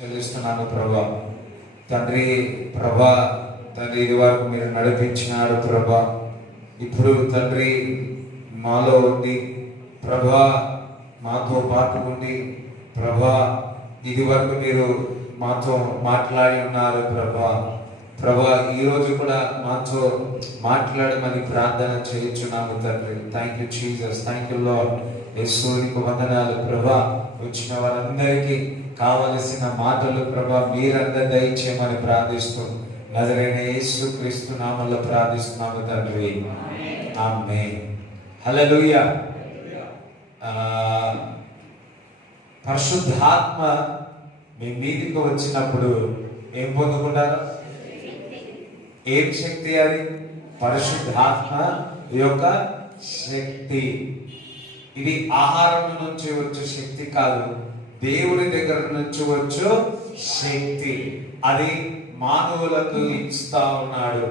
చెల్లిస్తున్నాను ప్రభా. తండ్రి ప్రభా, తండ్రి ఇది వరకు మీరు నడిపించినారు ప్రభా. ఇప్పుడు తండ్రి మాలో ఉండి ప్రభా, మాతో పాటు ఉండి ప్రభా, ఇది వరకు మీరు మాతో మాట్లాడి ఉన్నారు ప్రభా. ప్రభా, ఈరోజు కూడా మాతో మాట్లాడమని ప్రార్థన చేయించున్నాము తండ్రి. Thank you Jesus, thank you Lord. యేసునికి వందనాలు ప్రభా. వచ్చిన వారందరికీ కావలసిన మాటలు ప్రభా మీరందరూ దయచేయమని ప్రార్థిస్తూ నజరైన యేసు క్రీస్తు నామములో ప్రార్థిస్తున్నాము తండ్రి, ఆమేన్. హల్లెలూయా. పరిశుద్ధాత్మ మీ మీదికి వచ్చినప్పుడు ఏం పొందుకుంటారు? ఏం శక్తి అది? పరిశుద్ధాత్మ యొక్క శక్తి. ఇది ఆహారం నుంచి వచ్చే శక్తి కాదు, దేవుని దగ్గర నుంచి వచ్చే శక్తి. అది మానవులకు ఇస్తా ఉన్నాడు.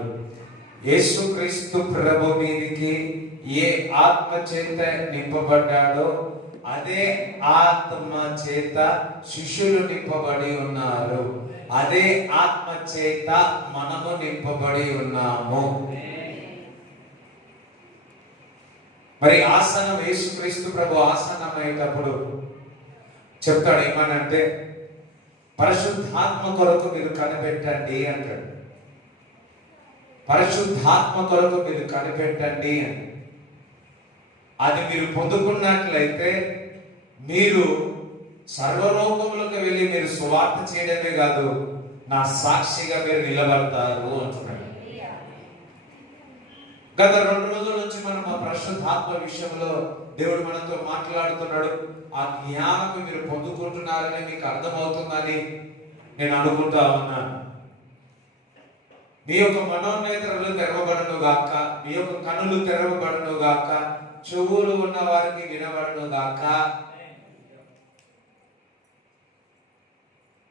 యేసుక్రీస్తు ప్రభు మీదికి ఏ ఆత్మ చేత నింపబడ్డాడో అదే ఆత్మ చేత శిష్యులు నింపబడి ఉన్నారు. అదే ఆత్మ చేత మనము నింపబడి ఉన్నాము. మరి ఆసనం, యేసుక్రీస్తు ప్రభు ఆసనం అయ్యేటప్పుడు చెప్తాడు ఏమనంటే, పరిశుద్ధాత్మ కొరకు మీరు కనిపెట్టండి అంటాడు. పరిశుద్ధాత్మ కొరకు మీరు కనిపెట్టండి అని. అది మీరు పొందుకున్నట్లయితే మీరు సర్వలోకములకు వెళ్ళి మీరు సువార్త చేయడమే కాదు, నా సాక్షిగా మీరు నిలబడతారు అంటున్నాడు. గత 2 రోజుల నుంచి మనం ఆ పరిశుద్ధాత్మ విషయంలో దేవుడు మనతో మాట్లాడుతున్నాడు. ఆ జ్ఞానం మీరు పొందుకుంటున్నారని మీకు అర్థమవుతుందని నేను అనుకుంటా ఉన్నాను. మీ యొక్క మనోనేత్రాలు తెరవబడను గాక, మీ యొక్క కనులు తెరవబడను గాక, చెవులు ఉన్న వారికి వినబడను గాక.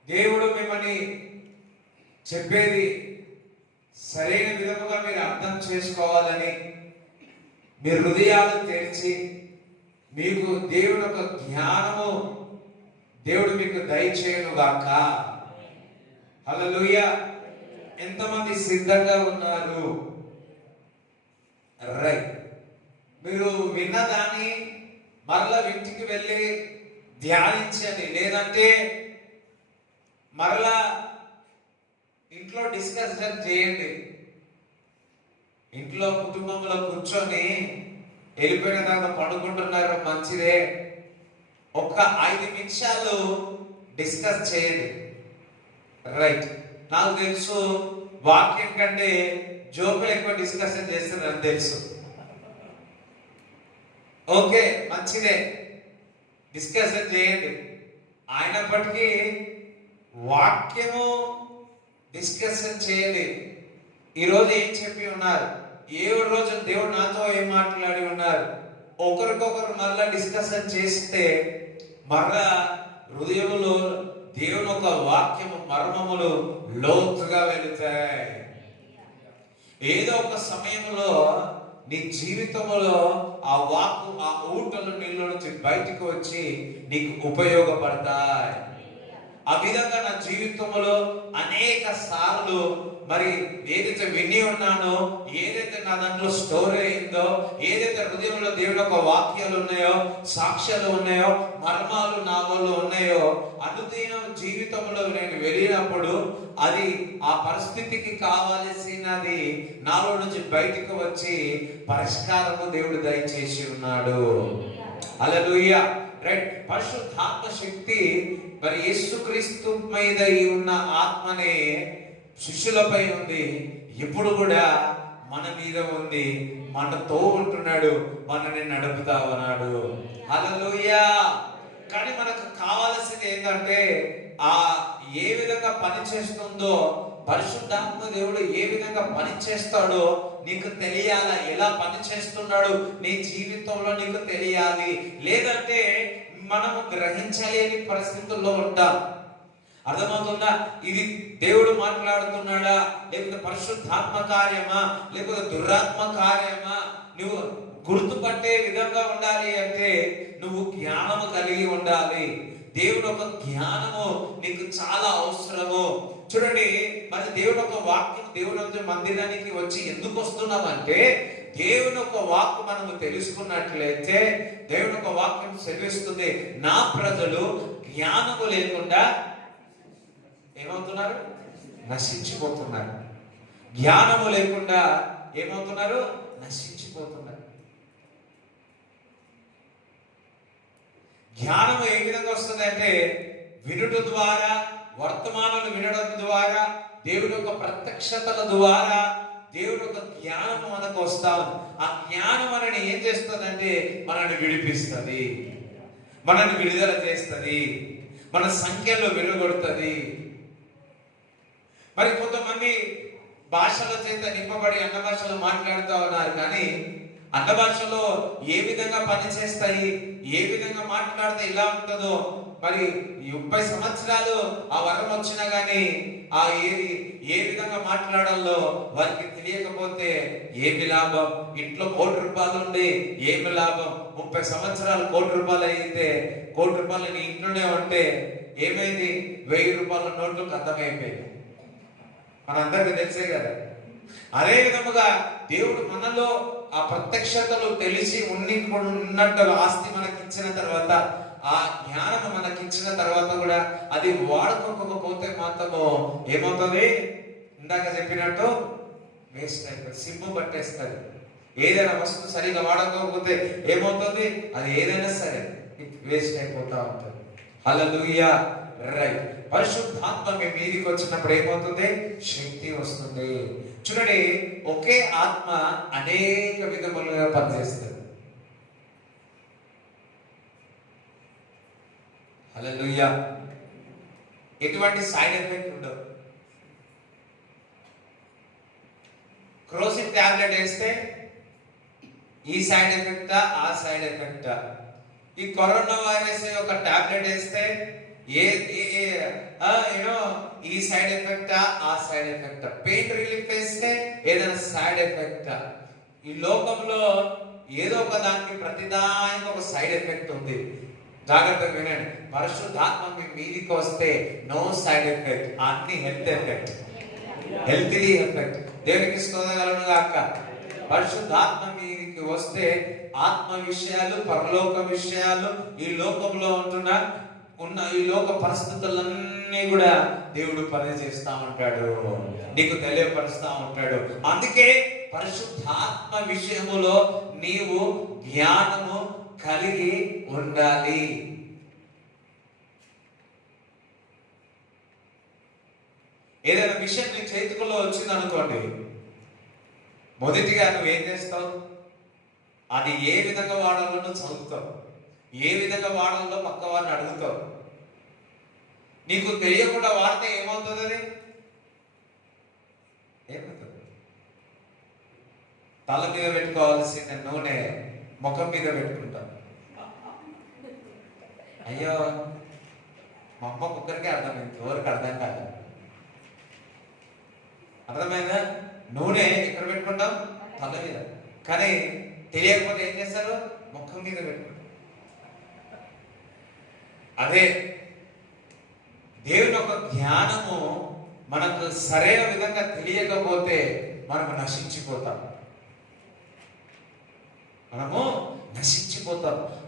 దేవుడు మిమ్మల్ని చెప్పేది సరైన విధముగా మీరు అర్థం చేసుకోవాలని మీ హృదయాలు తెరిచి మీకు దేవుని యొక్క జ్ఞానము దేవుడు మీకు దయచేయను గాక. హల్లెలూయా. ఎంతమంది సిద్ధంగా ఉన్నారు? రైట్. మీరు విన్నదాన్ని మరలా ఇంటికి వెళ్ళి ధ్యానించండి, లేదంటే మరలా ఇంట్లో డిస్కషన్ చేయండి. ఇంట్లో కుటుంబంలో కూర్చొని వెళ్ళిపోయిన దాకా పడుకుంటున్నారు, మంచిదే. ఒక్క 5 నిమిషాలు డిస్కస్ చేయండి. రైట్. నాకు తెలుసు వాక్యం కంటే జోకులు ఎక్కువ డిస్కషన్ చేస్తారని తెలుసు. ఓకే, మంచిదే, డిస్కషన్ చేయండి. అయినప్పటికీ వాక్యము డిస్కషన్ చేయండి. ఈరోజు ఏం చెప్పి ఉన్నారు, 7 రోజులు దేవుడు నాతో ఏం మాట్లాడి ఉన్నారు, ఒకరికొకరు మళ్ళా డిస్కషన్ చేస్తే మరలా హృదయములో దేవుని ఒక వాక్యము మర్మములు లోతుగా వెళుతాయి. ఏదో ఒక సమయంలో నీ జీవితంలో ఆ వాక్కు, ఆ ఊటలు నీళ్ళ నుంచి బయటకు వచ్చి నీకు ఉపయోగపడతాయి. ఆ విధంగా నా జీవితంలో అనేక సార్లు మరి ఏదైతే విని ఉన్నానో, ఏదైతే నా దాంట్లో స్టోర్ అయిందో, ఏదైతే హృదయంలో దేవుని యొక్క వాక్యాలు ఉన్నాయో, సాక్ష్యాలు ఉన్నాయో, మర్మాలు నా వల్ల ఉన్నాయో, అనుదినం జీవితంలో నేను వెళ్ళినప్పుడు అది ఆ పరిస్థితికి కావలసినది నాలో నుంచి బయటకు వచ్చి పరిష్కారము దేవుడు దయచేసి ఉన్నాడు. హల్లెలూయా. రైట్. పరిశుద్ధాత్మ శక్తి మరి యేసుక్రీస్తు మీద ఉన్న ఆత్మనే శిష్యులపై ఉంది, ఇప్పుడు కూడా మన మీద ఉంది, మనతో ఉంటున్నాడు, మనని నడుపుతా ఉన్నాడు. హల్లెలూయా. కానీ మనకు కావాల్సింది ఏంటంటే ఆ ఏ విధంగా పని చేస్తుందో, పరిశుద్ధాత్మ దేవుడు ఏ విధంగా పని చేస్తాడో నీకు తెలియాలి. ఎలా పని చేస్తున్నాడు నీ జీవితంలో నీకు తెలియాలి. లేదంటే మనము గ్రహించలేని పరిస్థితుల్లో ఉంటాం. అర్థమవుతుందా? ఇది దేవుడు మాట్లాడుతున్నాడా, లేకపోతే పరిశుద్ధాత్మ కార్యమా, లేకపోతే దురాత్మ కార్యమా? నువ్వు గుర్తుపట్టే విధంగా ఉండాలి అంటే నువ్వు జ్ఞానము కలిగి ఉండాలి. దేవుని ఒక జ్ఞానము నీకు చాలా అవసరము. చూడండి, మరి దేవుని ఒక వాక్యం, దేవుని మందిరానికి వచ్చి ఎందుకు వస్తున్నామంటే, దేవుని ఒక వాక్కు మనము తెలుసుకున్నట్లయితే, దేవుని ఒక వాక్యం సెలవిస్తుంది, నా ప్రజలు జ్ఞానము లేకుండా ఏమవుతున్నారు? నశించిపోతున్నారు. జ్ఞానము లేకుండా ఏమవుతున్నారు? నశించిపోతున్నారు. జ్ఞానము ఏ విధంగా వస్తుంది అంటే, వినుట ద్వారా, వర్తమానాలు వినడం ద్వారా, దేవుని యొక్క ప్రత్యక్షతల ద్వారా దేవుని యొక్క జ్ఞానం మనకు వస్తా ఉంది. ఆ జ్ఞానం మనని ఏం చేస్తుందంటే, మనల్ని విడిపిస్తుంది, మనల్ని విడుదల చేస్తుంది, మన సంఖ్యలో వెలుగొడుతుంది. మరి కొంతమంది భాషల చేత నింపబడి అన్న భాషలో మాట్లాడుతూ ఉన్నారు, కానీ అన్న భాషలో ఏ విధంగా పనిచేస్తాయి, ఏ విధంగా మాట్లాడితే ఇలా ఉంటుందో, మరి 30 సంవత్సరాలు ఆ వరం వచ్చినా కానీ ఆ ఏ విధంగా మాట్లాడాలో వారికి తెలియకపోతే ఏమి లాభం? ఇంట్లో ₹1,00,00,000 ఉండి ఏమి లాభం? 30 సంవత్సరాలు ₹1,00,00,000 అయితే, ₹1,00,00,000 నీ ఇంట్లోనే ఉంటే ఏమైంది? ₹1,000 నోట్లకు అర్థమైపోయింది. మనందరికీ తెలిసే కదా. అదే విధముగా దేవుడు మనలో ఆ ప్రత్యక్షతలు తెలిసి ఉన్నట్టుగా ఆస్తి మనకి ఇచ్చిన తర్వాత, ఆ జ్ఞానం మనకి ఇచ్చిన తర్వాత కూడా అది వాడుకోకపోతే మాత్రము ఏమవుతుంది? ఇందాక చెప్పినట్టు వేస్ట్ అయిపోతుంది, సిమ్ము పట్టేస్తుంది. ఏదైనా వస్తువు సరిగా వాడకపోతే ఏమవుతుంది? అది ఏదైనా సరే వేస్ట్ అయిపోతా ఉంటుంది. హల్లెలూయా. రైట్. పరిశుద్ధాత్మ మీ మీదికి వచ్చినప్పుడు ఏమవుతుంది? శక్తి వస్తుంది. చూడండి, ఒకే ఆత్మ అనేక విధములుగా పనిచేస్తుంది. హల్లెలూయా. ఎటువంటి సైడ్ ఎఫెక్ట్ ఉండదు. క్రోసిన్ టాబ్లెట్ వేస్తే ఈ సైడ్ ఎఫెక్టా, ఆ సైడ్ ఎఫెక్టా? ఈ కరోనా వైరస్ యొక్క టాబ్లెట్ వేస్తే ఈ సైడ్ ఎఫెక్టా, ఆ సైడ్ ఎఫెక్టా? పెయిన్ రిలీఫ్ వేస్తే ఏదైనా సైడ్ ఎఫెక్టా? ఈ లోకంలో ఏదో ఒక దానికి ప్రతిదానికి ఒక సైడ్ ఎఫెక్ట్ ఉంది. జాగ్రత్తగా వినండి. పరిశుద్ధాత్మ మీ మీదికి వస్తే నో సైడ్ ఎఫెక్ట్, అన్ని హెల్త్ ఎఫెక్ట్, హెల్తీ ఎఫెక్ట్. దేవునికి స్తోత్రములు గాక. పరిశుద్ధాత్మ మీదికి వస్తే ఆత్మ విషయాలు, పరలోక విషయాలు, ఈ లోకంలో ఉన్న ఈ లోక పరిస్థితులన్నీ కూడా దేవుడు పనిచేస్తా ఉంటాడు, నీకు తెలియపరుస్తా ఉంటాడు. అందుకే పరిశుద్ధాత్మ విషయములో నీవు జ్ఞానము కలిగి ఉండాలి. ఏదైనా విషయం నీ చేతిలో వచ్చింది అనుకోండి, మొదటిగా నువ్వేం చేస్తావు? అది ఏ విధంగా వాడాలో నువ్వు చదువుతావు, ఏ విధంగా వాడాలో పక్క వారిని అడుగుతావు. నీకు తెలియకుండా వాడితే ఏమవుతుంది? అది ఏమవుతుంది? తల మీద పెట్టుకోవాల్సిన నూనె ముఖం మీద పెట్టుకుంటాం. అయ్యో, మా అమ్మ ఒక్కరికే అర్థమైంది, ఎవరికి అర్థం కాదు. అర్థమైందా? నూనె ఎక్కడ పెట్టుకుంటాం? తల మీద. కానీ తెలియకపోతే ఏం చేస్తారు? ముఖం మీద పెట్టుకుంటాం. అదే దేవుని యొక్క జ్ఞానము మనకు సరైన విధంగా తెలియకపోతే మనము నశించిపోతాం.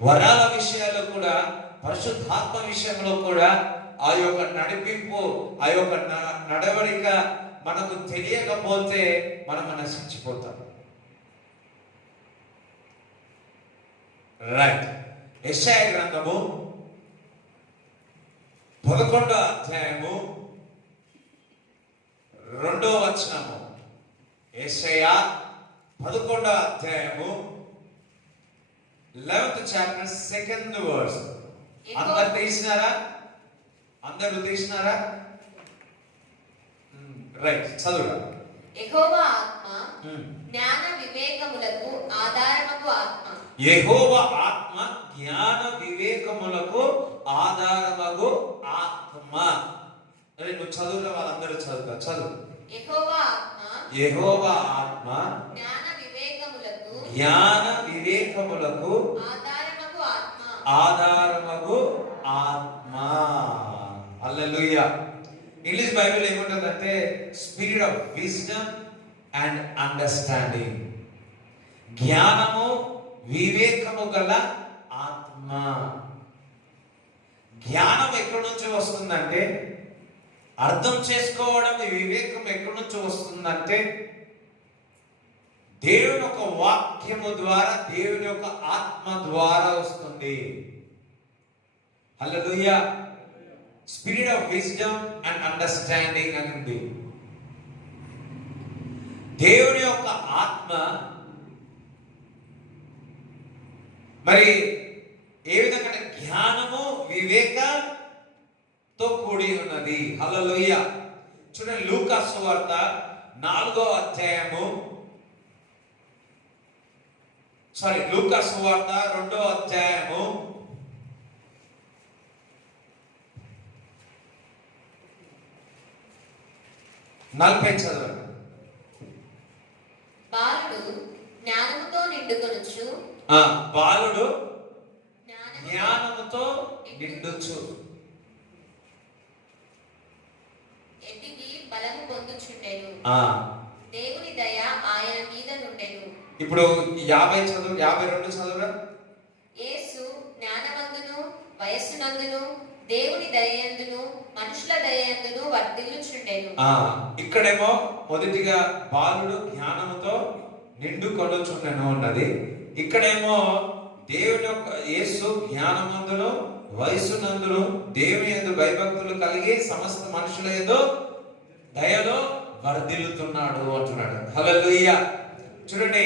వరాల విషయాల్లో కూడా, పరిశుద్ధాత్మ విషయంలో కూడా ఆ యొక్క నడిపింపు, ఆ యొక్క నడవడిక మనకు తెలియకపోతే మనము నశించిపోతాం. రైట్. యెషయా గ్రంథము 11వ అధ్యాయము 2వ వచనము. యెషయా 11వ అధ్యాయము 11th chapter 2nd verse. అందరు తీసినారా? రైట్, చదువురా. యెహోవా ఆత్మ జ్ఞాన వివేకములకు ఆధారమగు ఆత్మ. యెహోవా ఆత్మ జ్ఞాన వివేకములకు ఆధారమగు ఆత్మ. అరే నువ్వు చదువురా, వాళ్ళందరూ చదువుతా. చదువు. యెహోవా ఆత్మ జ్ఞాన వివేకములకు ఆధారమగు ఆధారమగు ఆత్మ. హల్లెలూయా. ఇంగ్లీష్ బైబిల్ ఏముంటుందంటే spirit of wisdom and understanding. జ్ఞానము వివేకము గల ఆత్మ. జ్ఞానం ఎక్కడి నుంచి వస్తుందంటే, అర్థం చేసుకోవడం వివేకం ఎక్కడి నుంచి వస్తుందంటే దేవుని యొక్క వాక్యము ద్వారా, దేవుని యొక్క ఆత్మ ద్వారా వస్తుంది. హల్లెలూయా. Spirit of wisdom and understanding అనేది దేవుని యొక్క ఆత్మ మరి ఏ విధంగా జ్ఞానము వివేకంతో కూడి ఉన్నది. హల్లెలూయా. చూడండి, లూకా సువార్త 4వ అధ్యాయము, లూకా సువార్త 2వ అధ్యాయము 40 చదవండి. బాలుడు జ్ఞానముతో నిండుకొనుచు, బాలుడు జ్ఞానముతో నిండుచు, ఎదిగి బలము పొందుచుండెను. దేవుని దయ ఆయన మీద నుండెను. ఇప్పుడు 50 చదువు, 52 చదువురా. యేసు జ్ఞానమందును వయస్సునందును దేవుని దయయందును మనుషుల దయయందును వర్ధిల్లుచుండెను. ఇక్కడేమో మొదటిగా బాలుడు జ్ఞానముతో నిండుకొనుచుండెను ఉన్నది. ఇక్కడేమో దేవుని యొక్క యేసు జ్ఞానమందును వయస్సునందును దేవుని యందు భయభక్తులు కలిగి సమస్త మనుషుల యందు దయలో వర్ధిల్లుతున్నాడు అంటున్నాడు. హల్లెలూయా. చూడండి,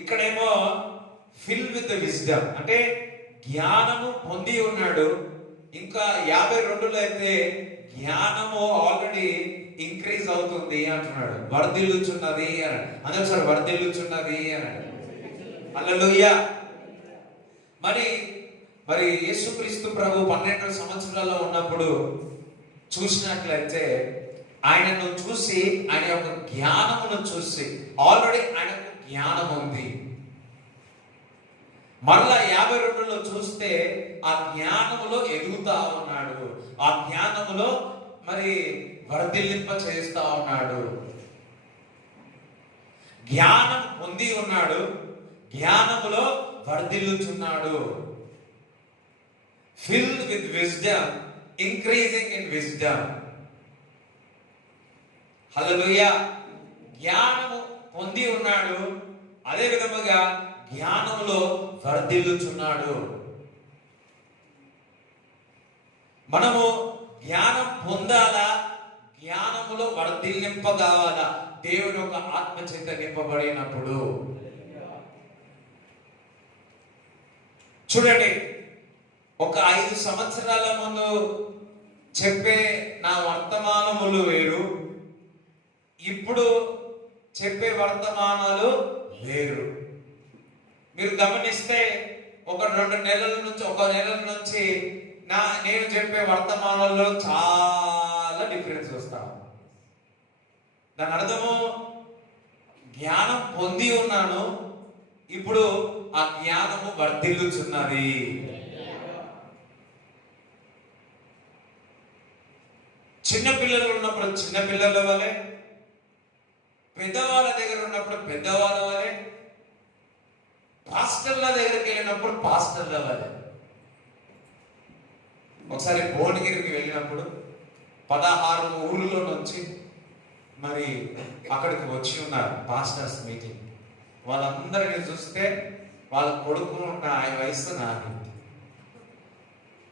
ఇక్కడేమో ఫిల్ విత్ విజ్డమ్ అంటే జ్ఞానము పొంది ఉన్నాడు. ఇంకా 52లో అయితే జ్ఞానము ఆల్రెడీ ఇంక్రీజ్ అవుతుంది అంటున్నాడు. వర్ధిల్లుచున్నది అన్నాడు. అందరూ సార్ వర్ధిల్లుచున్నది అన్నాడు. హల్లెలూయా. మరి యేసుక్రీస్తు ప్రభు 12 సంవత్సరాల్లో ఉన్నప్పుడు చూసినట్లయితే ఆయనను చూసి, ఆయన యొక్క జ్ఞానమును చూసి, ఆల్రెడీ ఆయనకు జ్ఞానం ఉంది. మరలా 52లో చూస్తే ఆ జ్ఞానములో ఎదుగుతా ఉన్నాడు. ఆ జ్ఞానములో మరి వర్ధిల్లింప చేస్తా ఉన్నాడు. జ్ఞానం పొంది ఉన్నాడు, జ్ఞానములో వర్ధిల్లుచున్నాడు. Filled with wisdom, increasing in wisdom. హల్లెలూయా. జ్ఞానము పొంది ఉన్నాడు, అదే విధముగా జ్ఞానములో వర్ధిల్లుచున్నాడు. మనము జ్ఞానం పొందాలా, జ్ఞానములో వర్ధిల్లింపగావాలా దేవుని యొక్క ఆత్మ చేత నింపబడినప్పుడు. చూడండి, ఒక 5 సంవత్సరాల ముందు చెప్పే నా వర్తమానములు వేరు, ఇప్పుడు చెప్పే వర్తమానాలు వేరు. మీరు గమనిస్తే ఒక 2 నెలల నుంచి, ఒక నెల నుంచి నేను చెప్పే వర్తమానాల్లో చాలా డిఫరెన్స్ వస్తాం. దాని అర్థము జ్ఞానం పొంది ఉన్నాను, ఇప్పుడు ఆ జ్ఞానము వర్ధిల్లుచున్నది. చిన్నపిల్లలు ఉన్నప్పుడు చిన్నపిల్లల వలె, పెద్దవాళ్ళ దగ్గర ఉన్నప్పుడు పెద్దవాళ్ళ వలె, పాస్టర్ల దగ్గరికి వెళ్ళినప్పుడు పాస్టర్ల వలె. ఒకసారి భువనగిరికి వెళ్ళినప్పుడు 16 ఊళ్ళలో నుంచి మరి అక్కడికి వచ్చి ఉన్నారు పాస్టర్స్ మీటింగ్. వాళ్ళందరినీ చూస్తే వాళ్ళ కొడుకులు ఉన్న వయసు నాకు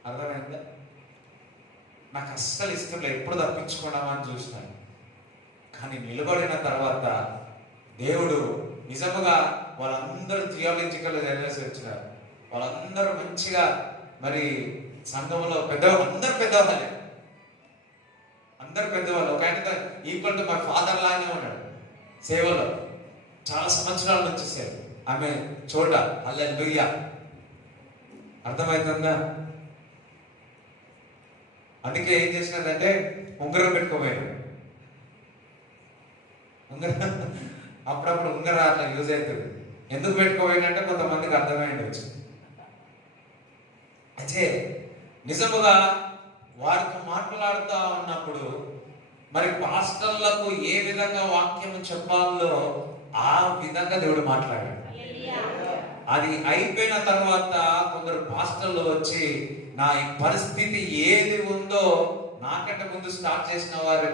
అర్థమైందా? నాకు అస్సలు ఇష్టం లేదు, ఎప్పుడు తప్పించుకోవడమని చూసినాను. కానీ నిలబడిన తర్వాత దేవుడు నిజముగా వాళ్ళందరూ థియాలజికల్ జర్నల్స్ వచ్చినారు. వాళ్ళందరూ మంచిగా మరి సంఘంలో అందరు పెద్దవాళ్ళే, అందరు పెద్దవాళ్ళు. ఒక ఆయన ఈక్వల్ టు మై ఫాదర్ లాగానే ఉన్నాడు సేవలో, చాలా సంవత్సరాల నుంచి సేవ ఆమె చోట. హల్లెలూయా. అర్థమవుతుందా? అందుకే ఏం చేసినదంటే ఉంగరం పెట్టుకోపోయాడు. ఉంగరం అప్పుడప్పుడు ఉంగరం అట్లా యూజ్ అవుతుంది. ఎందుకు పెట్టుకోపోయినంటే కొంతమందికి అర్థమైండొచ్చు. అయితే నిజముగా వారితో మాట్లాడుతూ ఉన్నప్పుడు మరి పాస్టర్లకు ఏ విధంగా వాక్యం చెప్పాలో ఆ విధంగా దేవుడు మాట్లాడాడు. అది అయిపోయిన తర్వాత కొందరు పాస్టర్లు వచ్చి నా ఈ పరిస్థితి ఏది ఉందో నాకంటే ముందు స్టార్ట్ చేసిన వారి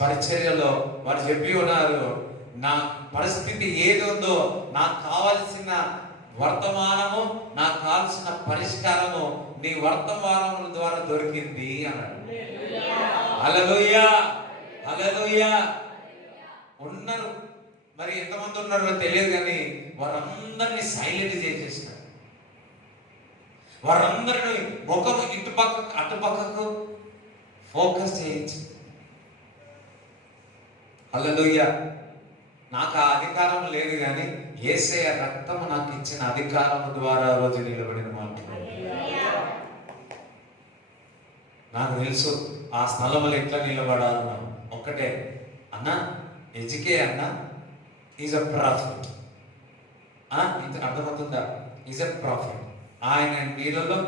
పరిచర్యలో వారు చెప్పి ఉన్నారు, నా పరిస్థితి ఏది ఉందో నాకు కావలసిన వర్తమానము, నాకు కావలసిన పరిష్కారము నీ వర్తమానముల ద్వారా దొరికింది అన్నాడు. హల్లెలూయా, హల్లెలూయా. ఉన్నారు, మరి ఎంతమంది ఉన్నారో తెలియదు కానీ వారందరినీ సైలెంట్ చేసేసినారు. వారందరినీ ముఖము ఇటుపక్కకు అటుపక్కకు ఫోకస్ చేయించి. హల్లెలూయా. నాకు ఆ అధికారం లేదు కానీ యేసయ్య రక్తము నాకు ఇచ్చిన అధికారం ద్వారా రోజు నిలబడిన మాట. నాకు తెలుసు ఆ స్థలంలో ఎట్లా నిలబడాలన్నా ఒక్కటే, అన్న ఎజికే అన్న ఈజ్ అ ప్రాఫిట్. అర్థమవుతుందా? Is a profit. ఆయన నీళ్ళలో,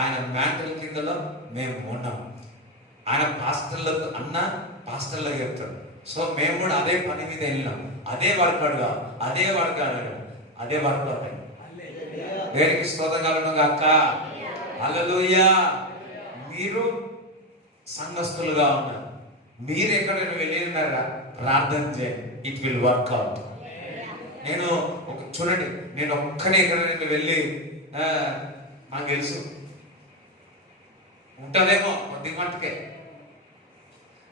ఆయన మ్యాంటల్ కిందలో మేము ఉన్నాం. ఆయన పాస్టర్లకు అన్న పాస్టర్లకు చెప్తాడు. సో మేము కూడా అదే పని మీద వెళ్ళినాం. అదే వర్కౌట్గా, అదే వర్కౌట్గా, అదే వర్కౌట్. దేనికి స్తోత్రం అక్క. హల్లెలూయా. మీరు సంఘస్థులుగా ఉన్నారు. మీరు ఎక్కడైనా వెళ్ళి ఉన్నారా? ప్రార్థన చేయండి, ఇట్ విల్ వర్క్అవుట్. నేను చూడండి, నేను ఒక్కనే ఎక్కడైనా వెళ్ళి నాకు తెలుసు ఉంటుందేమో కొద్ది మట్టుకే.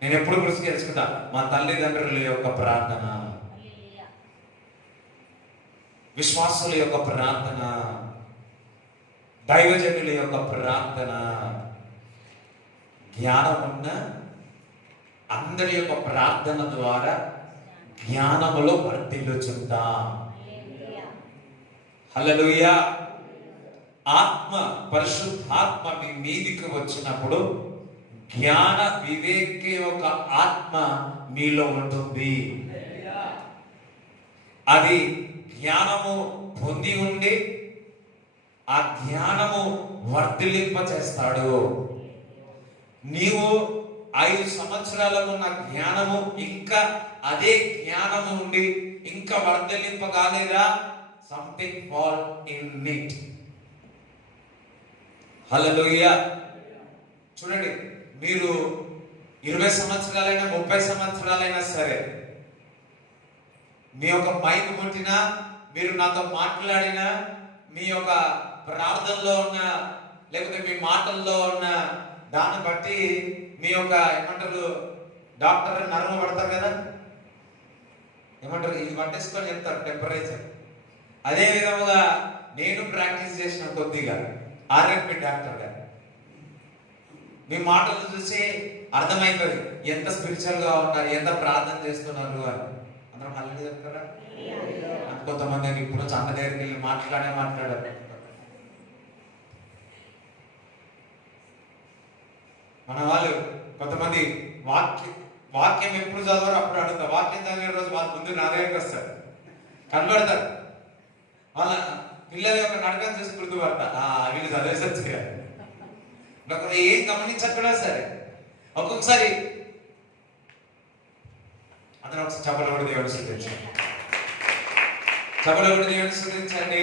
నేను ఎప్పుడు గుర్తు తెలుసుకుంటా మా తల్లిదండ్రుల యొక్క ప్రార్థన, విశ్వాసుల యొక్క ప్రార్థన, దైవజనుల యొక్క ప్రార్థన, జ్ఞానమున్న అందరి యొక్క ప్రార్థన ద్వారా జ్ఞానములో వర్ధిల్లుచుందాం. హల్లెలూయా. ఆత్మ, పరిశుద్ధాత్మ మీ మీదికి వచ్చినప్పుడు జ్ఞాన వివేక యొక్క ఆత్మ మీలో ఉంటుంది. అది జ్ఞానము పొంది ఉండి ఆ జ్ఞానము వర్ధిల్లింప చేస్తాడు. నీవు 5 సంవత్సరాలకు ఉన్న జ్ఞానము ఇంకా అదే జ్ఞానము ఉండి ఇంకా వర్ధిల్లింపగాలేదా? Something fall in it. హల్లెలూయా. చూడండి, మీరు 20 సంవత్సరాలైనా 30 సంవత్సరాలైనా సరే మీ యొక్క మైక్ ముట్టినా, మీరు నాతో మాట్లాడినా, మీ యొక్క ప్రార్థనలో ఉన్న లేకపోతే మీ మాటల్లో ఉన్న దాన్ని బట్టి మీ యొక్క ఏమంటారు, డాక్టర్ నరం పడతారు కదా, ఏమంటారు, ఇది పట్టేసుకొని చెప్తారు టెంపరేచర్. అదే విధముగా నేను ప్రాక్టీస్ చేసిన కొద్దిగా ఆర్ఎంపీ డాక్టర్ గారు మీ మాటలు చూసి అర్థమైపోయి ఎంత స్పిరిచువల్ గా ఉన్నారు, ఎంత ప్రార్థన చేస్తున్నారు అని. అందరం మళ్ళీ చెప్తారా? కొంతమంది ఇప్పుడు చంద దగ్గరికి వెళ్ళి మాట్లాడారు. మన వాళ్ళు కొంతమంది వాక్యం ఎప్పుడు చదవరు అప్పుడు అడుగుతారు. వాక్యం చదివిన రోజు వాళ్ళ ముందు నా దగ్గరికి వస్తారు, కనబడతారు. వాళ్ళ పిల్లల యొక్క నడకను చూసి గుర్తుపడతా, వీళ్ళు చదివేసచ్చు ఏం గమనించకుండా సరే. ఒక్కొక్కసారి అందరూ ఒకసారి చపలబడి దేవుని స్తుతించండి. చపలబడి దేవుని స్తుతించండి.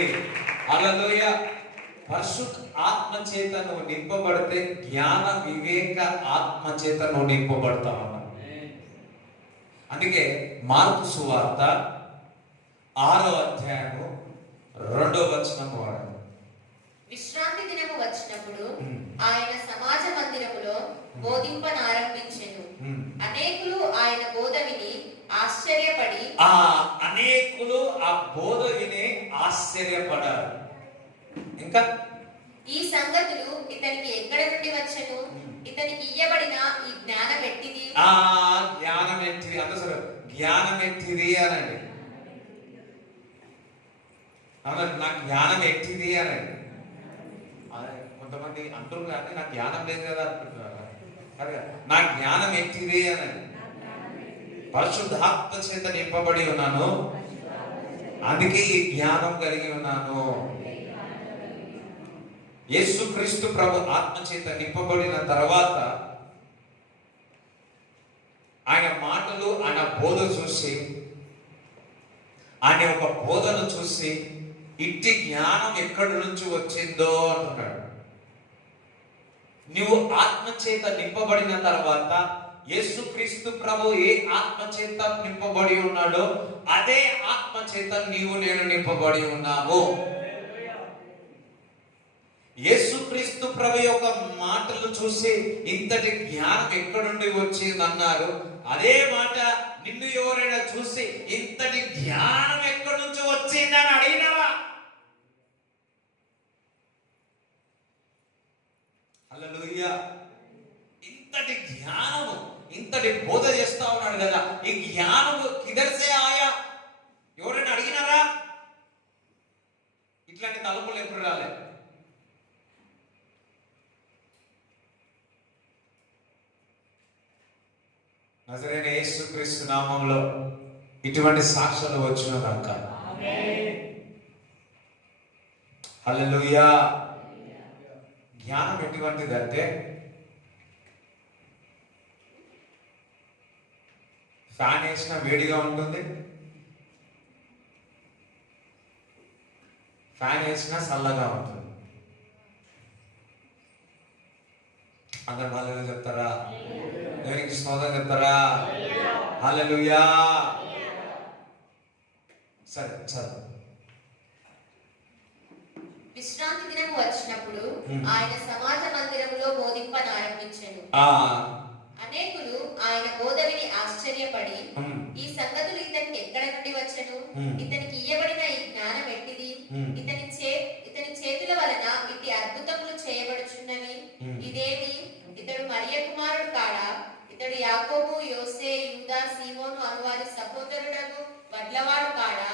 హల్లెలూయా. పరిశుద్ధ ఆత్మ చేత నువ్వు నింపబడితే జ్ఞాన వివేక ఆత్మ చేత నువ్వు నింపబడతా ఉన్నావు. అందుకే మార్కు సువార్త 6వ అధ్యాయము 2వ వచనం వాడు, విశ్రాంతి దినము వచ్చినప్పుడు ఆయన సమాజ మందిరములో బోధింపనారంభించెను. అనేకులు ఆయన బోధ విని ఆశ్చర్యపడి, అనేకులు ఆ బోధ విని ఆశ్చర్యపడారు. ఇంకా ఈ సంగతులు ఇతనికి ఎక్కడ నుండి వచ్చెను? ఇతనికి ఇయ్యబడిన ఈ జ్ఞానం ఎట్టిది? జ్ఞానం ఎట్టిది? అందరూ జ్ఞానం ఎట్టిది అనండి. నాకు జ్ఞానం ఎట్టిది అనండి. కొంతమంది అంటారు కానీ నాకు జ్ఞానం లేదు కదా అనుకుంటున్నారు. నా జ్ఞానం ఎట్టిది అనండి. పరిశుద్ధాత్మ చేత నింపబడి ఉన్నాను, అందుకే ఈ జ్ఞానం కలిగి ఉన్నాను. యేసుక్రీస్తు ప్రభు ఆత్మచేత నింపబడిన తర్వాత ఆయన మాటలు, ఆయన బోధ చూసి, ఆయన ఒక బోధను చూసి ఇట్టి జ్ఞానం ఎక్కడి నుంచి వచ్చిందో అంటున్నాడు. నువ్వు ఆత్మచేత నింపబడిన తర్వాత యేసుక్రీస్తు ప్రభు ఏ ఆత్మచేత నింపబడి ఉన్నాడో అదే ఆత్మచేత నీవు నేను నింపబడి ఉన్నాము. యేసుక్రీస్తు ప్రభు యొక్క మాటలు చూసి ఇంతటి జ్ఞానం ఎక్కడుండి వచ్చింది అన్నారు. అదే మాట నిన్ను ఎవరైనా చూసి ఇంతటి జ్ఞానం ఎక్కడి నుంచి వచ్చిందని అడిగినవా? హల్లెలూయా. ఇంతటి జ్ఞానము, ఇంతటి బోధ చేస్తా ఉన్నాడు కదా, ఈ జ్ఞానము కిదర్సే ఆయా ఎవరైనా అడిగినారా? ఇట్లాంటి తలుపులు ఎప్పుడు రాలేదు. నజరైన యేసుక్రీస్తు నామంలో ఇటువంటి సాక్ష్యాలు వచ్చిన కనుక హల్లెలూయా. జ్ఞానం ఎటువంటిదంటే ఫ్యాన్ వేసినా వేడిగా ఉంటుంది, ఫ్యాన్ వేసినా చల్లగా ఉంటుంది. అందరు హల్లెలూయా చెప్తారా? దేవునికి స్తోత్రం చెప్తారా? హల్లెలూయా. సరే చదువు. విశ్రాంతి దినం వచ్చినప్పుడు ఆయన సమాజ మందిరంలో బోధింపనారంభించెను. అనేకులు ఆయన బోధ విని ఆశ్చర్యపడి, ఈ సంగతులు ఇతనికి ఎక్కడ నుండి వచ్చెను? ఇతనికి ఇయ్యబడిన ఈ జ్ఞానం ఎట్టిది? ఇతని చేతుల వలన ఇట్టి అద్భుతములు చేయబడుచున్నవి. ఇదేమి? ఇతడు మరియ కుమారుడు కాడా? ఇతడు యాకోబు, యోసే, యూదా, సీమోను అనువారి సహోదరుడగు వడ్లవాడు కాడా?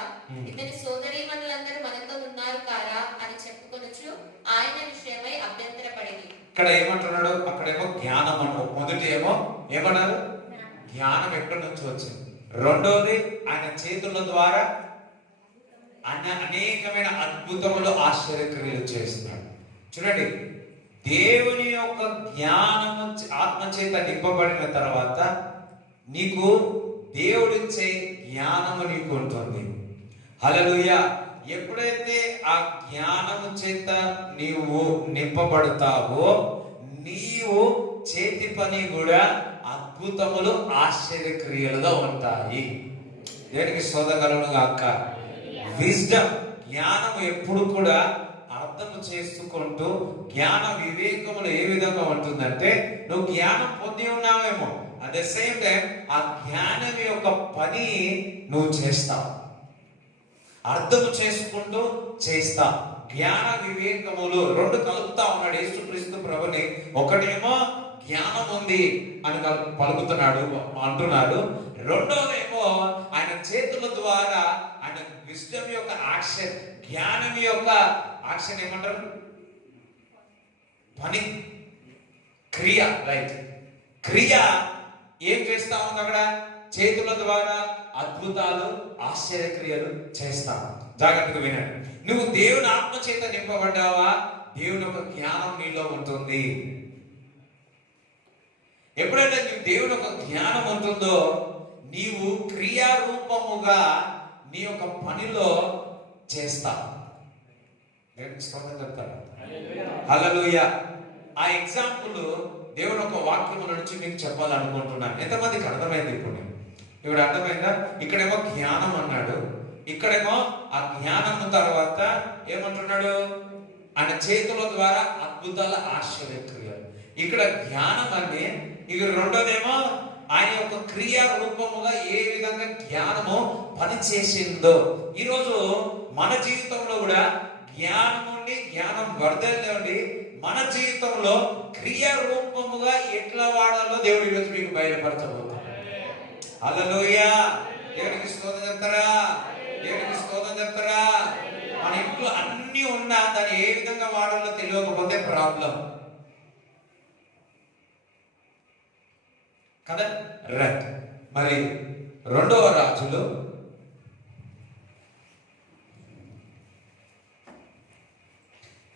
ఇతని సోదరీమణులందరూ మనతో ఉన్నారు కారా అని చెప్పుకొనుచు ఆయన విషయమై అభ్యంతరపడింది. ఇక్కడ ఏమంటున్నాడు? అక్కడేమో జ్ఞానం అన్నాడు. మొదటి ఏమో ఏమన్నారు? జ్ఞానం ఎక్కడి నుంచి వచ్చింది. రెండోది ఆయన చేతుల ద్వారా అనేకమైన అద్భుతములు, ఆశ్చర్యక్రియలు చేస్తున్నాడు. చూడండి, దేవుని యొక్క జ్ఞానము ఆత్మచేత నింపబడిన తర్వాత నీకు దేవుడిచ్చే జ్ఞానము నీకు ఉంటుంది. హల్లెలూయా. ఎప్పుడైతే ఆ జ్ఞానము చేత నీవు నింపబడతావో నీవు చేతి పని కూడా అద్భుతములు, ఆశ్చర్యక్రియలుగా ఉంటాయి. దేనికి స్తోత్రం కలుగును గాక. విజ్డమ్, జ్ఞానం ఎప్పుడు కూడా అర్థం చేసుకుంటూ, జ్ఞాన వివేకములు ఏ విధంగా ఉంటుందంటే, నువ్వు జ్ఞానం పొంది ఉన్నావేమో, అట్ ద సేమ్ టైం ఆ జ్ఞానం యొక్క పని నువ్వు చేస్తావు, అర్థం చేసుకుంటూ చేస్తా. జ్ఞాన వివేకములు రెండు కలుపుతా ఉన్నాడు యేసుక్రీస్తు ప్రభుని. ఒకటేమో జ్ఞానం ఉంది అని పలుకుతున్నాడు, అంటున్నాడు. రెండోదేమో ఆయన చేతుల ద్వారా ఆయన విజ్డమ్ యొక్క యాక్షన్, జ్ఞానం యొక్క యాక్షన్ ఏమంటారు? పని, క్రియ. రైట్, క్రియ ఏం చేస్తా ఉంది అక్కడ? చేతుల ద్వారా అద్భుతాలు, ఆశ్చర్యక్రియలు చేస్తాం. జాగ్రత్తగా వినండి. నువ్వు దేవుని ఆత్మ చేత నింపబడ్డావా? దేవుని యొక్క జ్ఞానం నీలో ఉంటుంది. ఎప్పుడైతే నీవు దేవుని యొక్క జ్ఞానం ఉంటుందో నీవు క్రియారూపముగా నీ యొక్క పనిలో చేస్తావు. హల్లెలూయా. ఆ ఎగ్జాంపుల్ దేవుని యొక్క వాక్యముల నుంచి మీకు చెప్పాలనుకుంటున్నాను. ఎంతమందికి అర్థమైంది? ఇప్పుడు అర్థమైందా? ఇక్కడేమో జ్ఞానం అన్నాడు, ఇక్కడేమో ఆ జ్ఞానం తర్వాత ఏమంటున్నాడు? ఆయన చేతుల ద్వారా అద్భుతాల, ఆశ్చర్యక్రియలు. ఇక్కడ జ్ఞానం అంటే ఇక రెండోదేమో ఆయన యొక్క క్రియా రూపముగా ఏ విధంగా జ్ఞానము పనిచేసిందో. ఈరోజు మన జీవితంలో కూడా జ్ఞానం ఉండి, జ్ఞానం వర్ధలేండి, మన జీవితంలో క్రియా రూపముగా ఎట్లా వాడాలో దేవుడు ఈరోజు మీకు బయలుపరచబోతున్నాడు. హల్లెలూయా. దేవునికి స్తోత్రం చెప్తారా? దేవునికి స్తోత్రం చెప్తారా? మన ఇంట్లో అన్ని ఉన్నా దాన్ని ఏ విధంగా వాడాలో తెలియకపోతే ప్రాబ్లం కదా. రైట్. మరి 2వ రాజులు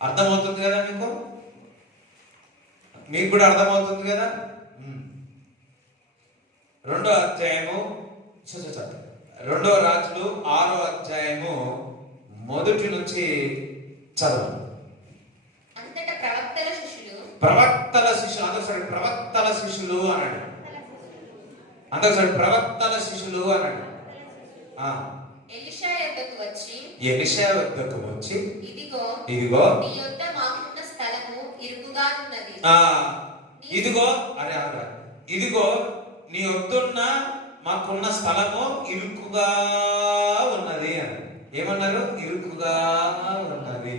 8 అర్థమవుతుంది కదా మీకు కూడా అర్థమవుతుంది కదా. 2వ అధ్యాయము 2వ రాజులు 6వ అధ్యాయము మొదటి నుంచి చదవండి. అంతటా ప్రవక్తల శిష్యులు ప్రవక్తల శిష్యులు అన్నాడు. అందరూ ప్రవక్తల శిష్యులు అన్నాడు. ఎలీషా వద్దకు వచ్చి ఇదిగో నీ యొద్ద మాకున్న స్థలము ఇరుకుగా ఉన్నది. ఇదిగో నీ వద్దున్న మాకున్న స్థలము ఇరుకుగా ఉన్నది అని ఏమన్నారు? ఇరుకుగా ఉన్నది.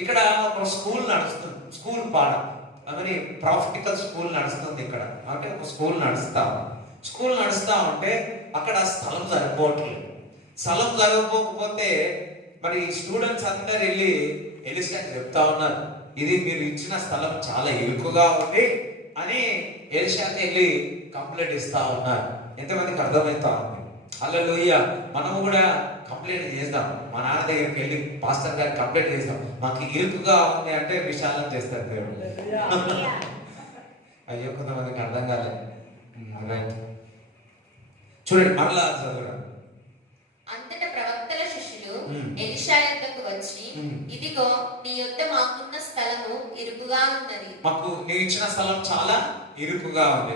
ఇక్కడ ఒక స్కూల్ నడుస్తుంది, స్కూల్ పాఠం అని ప్రాఫిటికల్ స్కూల్ నడుస్తుంది ఇక్కడ. అంటే ఒక స్కూల్ నడుస్తా ఉంటే అక్కడ స్థలం సరిపోవట్లేదు. స్థలం సరిపోకపోతే మరి స్టూడెంట్స్ అందరు వెళ్ళి ఎలీషాకి చెప్తా ఉన్నారు, ఇది మీరు ఇచ్చిన స్థలం చాలా ఇరుకుగా ఉంది అని ఎలీషాకి వెళ్ళి కంప్లైంట్ ఇస్తా ఉన్నారు. ఎంతమందికి అర్థమవుతా ఉంది? హల్లెలూయా. మనము కూడా కంప్లైంట్ చేద్దాం, మా నాన్న దగ్గరికి వెళ్ళి పాస్టర్ గారికి కంప్లైంట్ చేద్దాం, మాకు ఇరుకుగా ఉంది అంటే విశాలం చేస్తారు దేవుడు. అయ్యో కొంతమందికి అర్థం కాలేదు. రైట్, చూడండి మరలా చదువురా. అంతటా ప్రవక్తల శిష్యులు ఎలీషా యొద్దకు వచ్చి ఇదిగో నీ యొద్ద మాకున్న స్థలము ఇరుకుగా ఉన్నది. మాకు నీవు ఇచ్చిన స్థలం చాలా ఇరుకుగా ఉంది.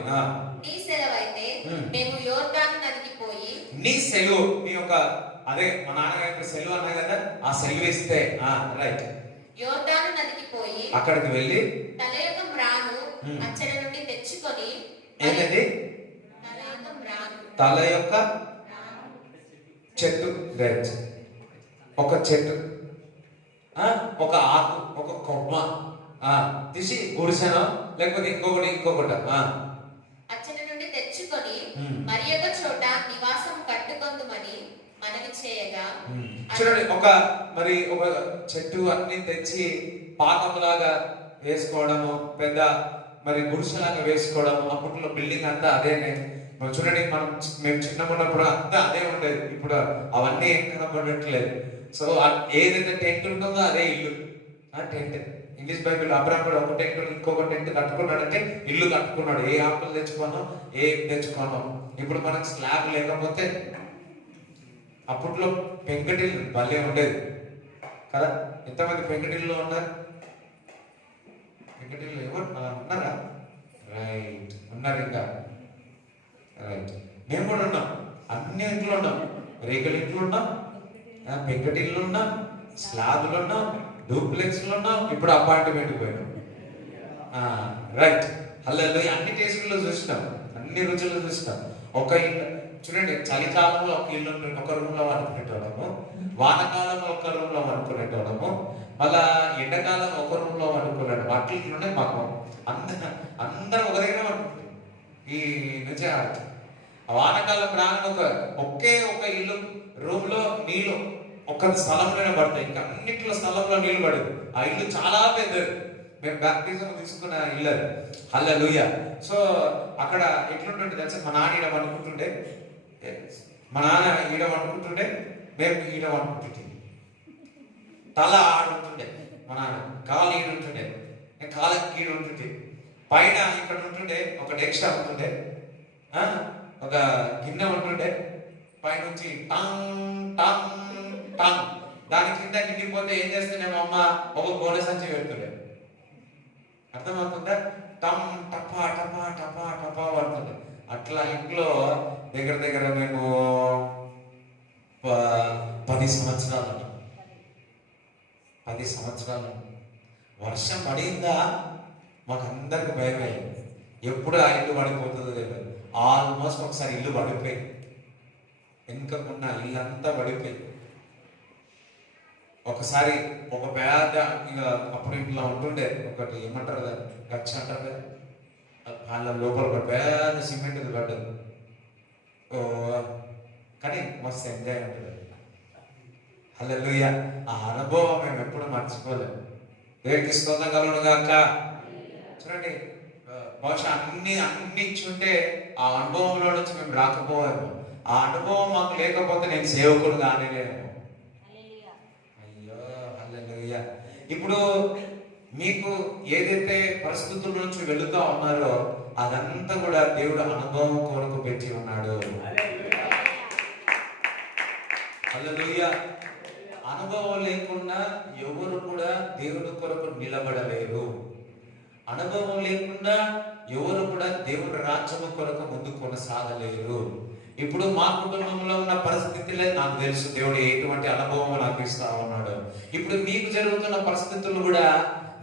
నీ సెలవైతే మేము యోర్దాను నదికి పోయి. నీ సెలవు, నీ యొక్క అదే మా నాన్నగారికి సెలవు అన్నా కదా, ఆ సెలవు ఇస్తే రైట్ యోర్దాను నదికి పోయి అక్కడికి వెళ్ళి తల యొక్క మ్రాను అచ్చట నుండి తెచ్చుకొని. ఏంటండి? తల యొక్క చెట్టు, రైట్, ఒక చెట్టు, ఒక ఆకు, ఒక కొమ్మ తీసి గుడిసెనో లేకపోతే ఇంకొకటి అచ్చట నుండి తెచ్చుకొని మరి ఒక చోట నివాసం కట్టుకొందుమని మనవి చేయగా. చూడండి, ఒక చెట్టు అన్ని తెచ్చి పాకంలాగా వేసుకోవడము, పెద్ద మరి గుడిసెలాగా వేసుకోవడము. అప్పట్లో బిల్డింగ్ అంతా అదేనే. చూడండి, మేము చిన్నప్పుడు అంతా అదే ఉండేది. ఇప్పుడు అవన్నీ ఏం కనబడట్లేదు. సో ఏదైతే టెంట్ ఉంటుందో అదే ఇల్లు. టెంట్ ఇంగ్లీష్ బైబిల్ అబ్రాహ్మ ఒక టెంట్ ఇంకొక టెంట్ కట్టుకున్నాడంటే ఇల్లు కట్టుకున్నాడు. ఏ ఆకులు తెచ్చుకోను, ఏం తెచ్చుకోను. ఇప్పుడు మనకు స్లాబ్ లేకపోతే, అప్పట్లో పెంకటిల్లు భలే ఉండేది కదా. ఎంతమంది పెంకటిల్లు ఉన్నారు? పెంకటిల్లు ఎవరు ఉన్నారా? రైట్, ఉన్నారు. ఇంకా రైట్, మేము కూడా ఉన్నాం. అన్ని ఇంట్లో ఉన్నాం. రేకుల ఇంట్లో ఉన్నాం, పెంకటిల్లు ఉన్నాం, స్లాబ్లు ఉన్నాం, డూప్లెక్స్లు ఉన్నాం, ఇప్పుడు అపార్ట్మెంట్ పోయినాం. రైట్, హల్లెలూయా. అన్ని టేస్టుల్లో చూసినాం, అన్ని రుచులు చూసినాం. ఒక ఇల్లు చూడండి, చలికాలంలో ఒక ఇల్లు ఒక రూమ్ లో వండుకునేటోళ్ళము, వానకాలంలో ఒక రూమ్ లో వండుకునేటోళ్ళము, మళ్ళా ఎండాకాలం ఒక రూమ్ లో వండుకున్నాడు. అట్లుండే మాకు అందరం ఒక దగ్గర వండుకుంటాం. ఈ నుంచి వానకాలం రాగానే ఒకే ఒక ఇల్లు రూమ్ లో నీళ్లు ఒక స్థలంలోనే పడతాయి. ఇంకా అన్నిట్లో స్థలంలో నీళ్లు పడదు. ఆ ఇల్లు చాలా పెద్దది. మేము బ్యాప్టిజం తీసుకున్న ఇల్లు అది. హల్లెలూయా. సో అక్కడ ఎట్లుంటుండే తెలుసా, మా నాన్న ఈడ వండుకుంటుండే, మేము ఈడ వండుకుంటుంటే, తల ఆడుంటుండే, మా నాన్న కాలు ఈడుంటుండే, కాళ్ళకి ఈడు ఉంటుండే, పైన ఇక్కడ ఉంటుండే ఒక డెక్స్టా ఉంటుండే, ఒక గిన్నె ఉంటుండే, పైనుంచి టంగ్ టంగ్ టంగ్, దాని కింద నిండిపోతే ఏం చేస్తుండే మా అమ్మ, ఒక గోడ సంచి పెడుతుండే. అర్థమవుతుందా? టమ్ టపా టపా టపా టపా పడుతుండే. అట్లా ఇంట్లో దగ్గర మేము 10 సంవత్సరాలు వర్షం పడిందా మాకు అందరికి భయం అయ్యింది. ఎప్పుడు ఆ ఇల్లు పడిపోతుందో తెలియదు. ఆల్మోస్ట్ ఒకసారి ఇల్లు పడిపోయింది, వెనుకకున్న ఇల్లంతా పడిపోయింది. ఒకసారి ఒక పెద్ద ఇక అప్పుడు ఇంట్లో ఉంటుండే ఒకటి ఏమంటారు కదా, గచ్చ అంటారు కదా, వాళ్ళ లోపల ఒక పెద్ద సిమెంట్ పడ్డది. కానీ మస్తు ఎంజాయ్ ఉంటుంది. హల్లెలూయా. ఆ అనుభవం మేము ఎప్పుడు మర్చిపోలేము. దేవునికి స్తోత్రం కలుగును గాక. చూడండి, బహుశా అన్ని ఇచ్చుంటే ఆ అనుభవంలో నుంచి మేము రాకపోయాము. ఆ అనుభవం మాకు లేకపోతే నేను సేవకుడు కానేమో. అయ్యో హల్లెలూయా. ఇప్పుడు మీకు ఏదైతే పరిస్థితుల నుంచి వెళుతూ ఉన్నారో అదంతా కూడా దేవుడు అనుభవం కొరకు పెట్టి ఉన్నాడు. హల్లెలూయా. అనుభవం లేకుండా ఎవరు కూడా దేవుడి కొరకు నిలబడలేరు. అనుభవం లేకుండా ఎవరు కూడా దేవుడి రాజ్యము కొరకు ముందు కొనసాగలేరు. ఇప్పుడు మా కుటుంబంలో ఉన్న పరిస్థితులే నాకు తెలుసు దేవుడు ఎటువంటి అనుభవం నాకు ఇస్తా ఉన్నాడు. ఇప్పుడు మీకు జరుగుతున్న పరిస్థితులు కూడా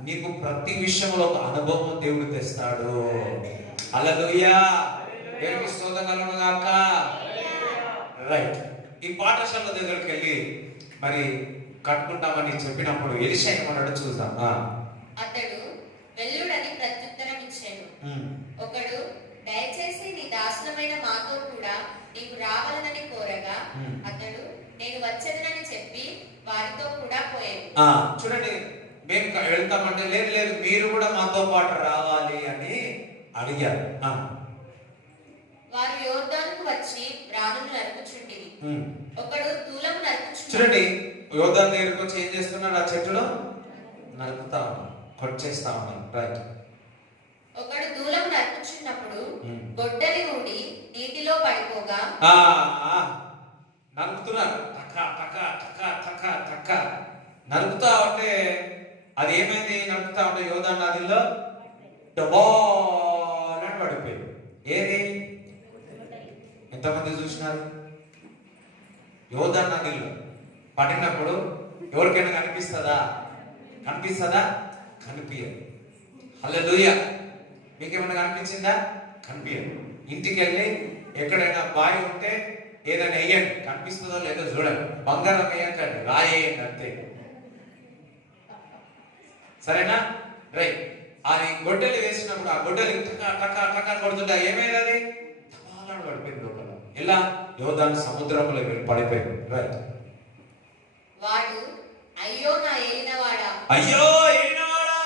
నీకు ప్రతి విషయంలో ఒక అనుభవం దేవుడు తెస్తాడు. హల్లెలూయా. దేవునికి స్తోత్రం కలుగును గాక. రైట్. ఈ పాఠశాల దగ్గరికి వెళ్ళి మరి కట్టుకుంటామని చెప్పినప్పుడు ఎలీషా ఏమన్నాడో చూద్దాం. అతడు వెల్లుడని ప్రత్యుత్తరం ఇచ్చాడు. ఒకడు, దయచేసి నీ దాసులమైన మాతో కూడా నీకు రావాలని కోరగా అతడు, నేను వచ్చేదనని చెప్పి వారితో కూడా పోయాడు. చూడండి, మేము వెళ్తామంటే లేదు లేదు మీరు కూడా మాతో పాటు రావాలి అని అడిగారు. వారు యోర్దానుకు వచ్చి రాణులు నరుకుచుండిరి. ఒకడు దూలము నరుకుచుండి. చూడండి, యోర్దాను దగ్గరికి వచ్చి ఏం చేస్తున్నాడు? ఆ చెట్టులో నరుకుతా ఉన్నాడు, కట్ చేస్తా ఉన్నాడు. రైట్. ఒకడు దూలము నరుకుచున్నప్పుడు గొడ్డలి ఊడి నీటిలో పడిపోగా నరుకుతున్నారు. నరుకుతా ఉంటే అది ఏమైంది? నరుకుతా ఉంటే యోర్దాను నదిలో డబాలని పడిపోయింది. ఏది? ఎంతమంది చూసినారు? యోర్దాను నదిలో పడినప్పుడు ఎవరికైనా కనిపిస్తుందా? కనిపిస్తుందా? కనిపించదు. హల్లెలూయా. మీకేమైనా కనిపించిందా? కనిపించదు. ఇంటికి వెళ్ళి ఎక్కడైనా బావి ఉంటే ఏదైనా వేయండి, కనిపిస్తుందో లేదో చూడండి. బంగారం వేయకండి, రాయేయండి అంతే. సరేనా? రైట్. అది గొడ్డలి వేసినప్పుడు ఆ గొడ్డలి టకా కొడుతుంటే ఏమైంది? అది తమాలను పడిపోయింది లోపల. ఎలా? యోర్దాను సముద్రంలో వెళ్ళి పడిపోయింది. రైట్. వాడు, అయ్యో నా ఏలినవాడా, అయ్యో ఏలినవాడా,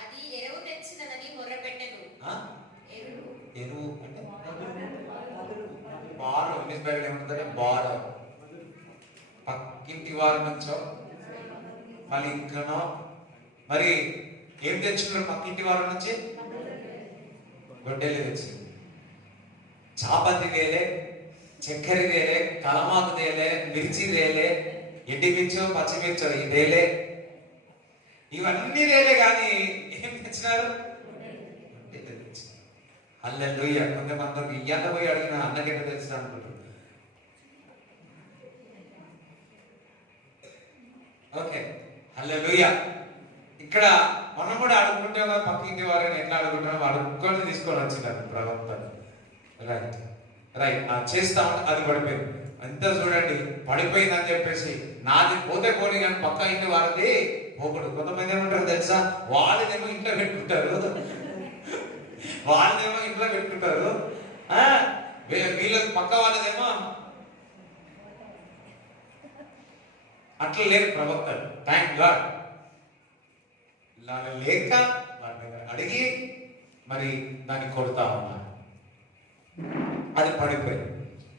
అది ఎరువు తెచ్చినదని మొర్రపెట్టెను. ఎరువు అంటే బార. ఇంగ్లీష్ బైబిల్ ఏమంటుందంటే బార. పక్కింటి వారి నుంచో మళ్ళీ ఇంకనో మరి ఏం తెచ్చుకున్నారు? పక్కింటి వారి నుంచి గొడ్డలి తెచ్చింది. చాపంది తేలే, చక్కెర తేలే, కలమాకు తేలే, మిర్చి తేలే, ఎండి మిర్చో పచ్చిమిర్చో తేలే, ఇవన్నీ తేలే. కానీ ఏం తెచ్చినారు? హల్లెలూయా. కొంతమంది ఇయ్యాల పోయి అడిగిన అన్నకెట్ట తెలుసు అనుకుంటారు. ఓకే, హల్లెలూయా. ఇక్కడ మనం కూడా అడుగుకుంటే పక్కింటి వారిని ఎట్లా అడుగుంటామో అడుక్కొని తీసుకొని వచ్చినారు ప్రవక్త. Right right. చేస్తా ఉంటే అది పడిపోయింది. అంతా చూడండి, పడిపోయింది అని చెప్పేసి నాది పోతే పోనీ కానీ పక్క ఇంటి వారిది పోకూడదు. కొంతమంది ఏమంటారు తెలుసా? వాళ్ళదేమో ఇంట్లో పెట్టుకుంటారు, వాళ్ళదేమో ఇంట్లో పెట్టుకుంటారు, వీళ్ళకి పక్క వాళ్ళదేమో అట్లా లేదు ప్రవక్త. Thank God. లేక వారి దగ్గర అడిగి మరి దాన్ని కొడతా ఉన్నారు. అది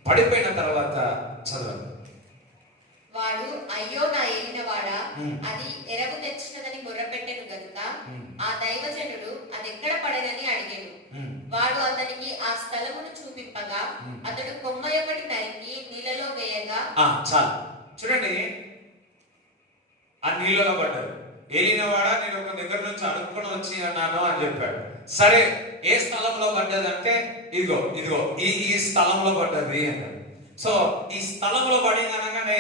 పడిపోయిన తర్వాత చదవండి. వాడు, అయ్యో నా ఏలినవాడా, అది ఎరవు తెచ్చినదని మొర్రపెట్టెను గనుక ఆ దైవజనుడు అది ఎక్కడ పడేనని అడిగాడు. వాడు అతనికి ఆ స్థలమును చూపింపగా అతడు కొమ్మ ఒకటి నరికి నీళ్ళలో వేయగా చాలు. చూడండి, ఆ నీళ్ళలో పడ్డాడు. ఏలినవాడా, నేను ఒక దగ్గర నుంచి అడుక్కొని వచ్చి అన్నాను అని చెప్పాడు. సరే, ఏ స్థలంలో పడ్డదంటే ఇదిగో ఇదిగో ఈ స్థలంలో పడ్డది అన్నాడు. సో ఈ స్థలంలో పడింది అనగానే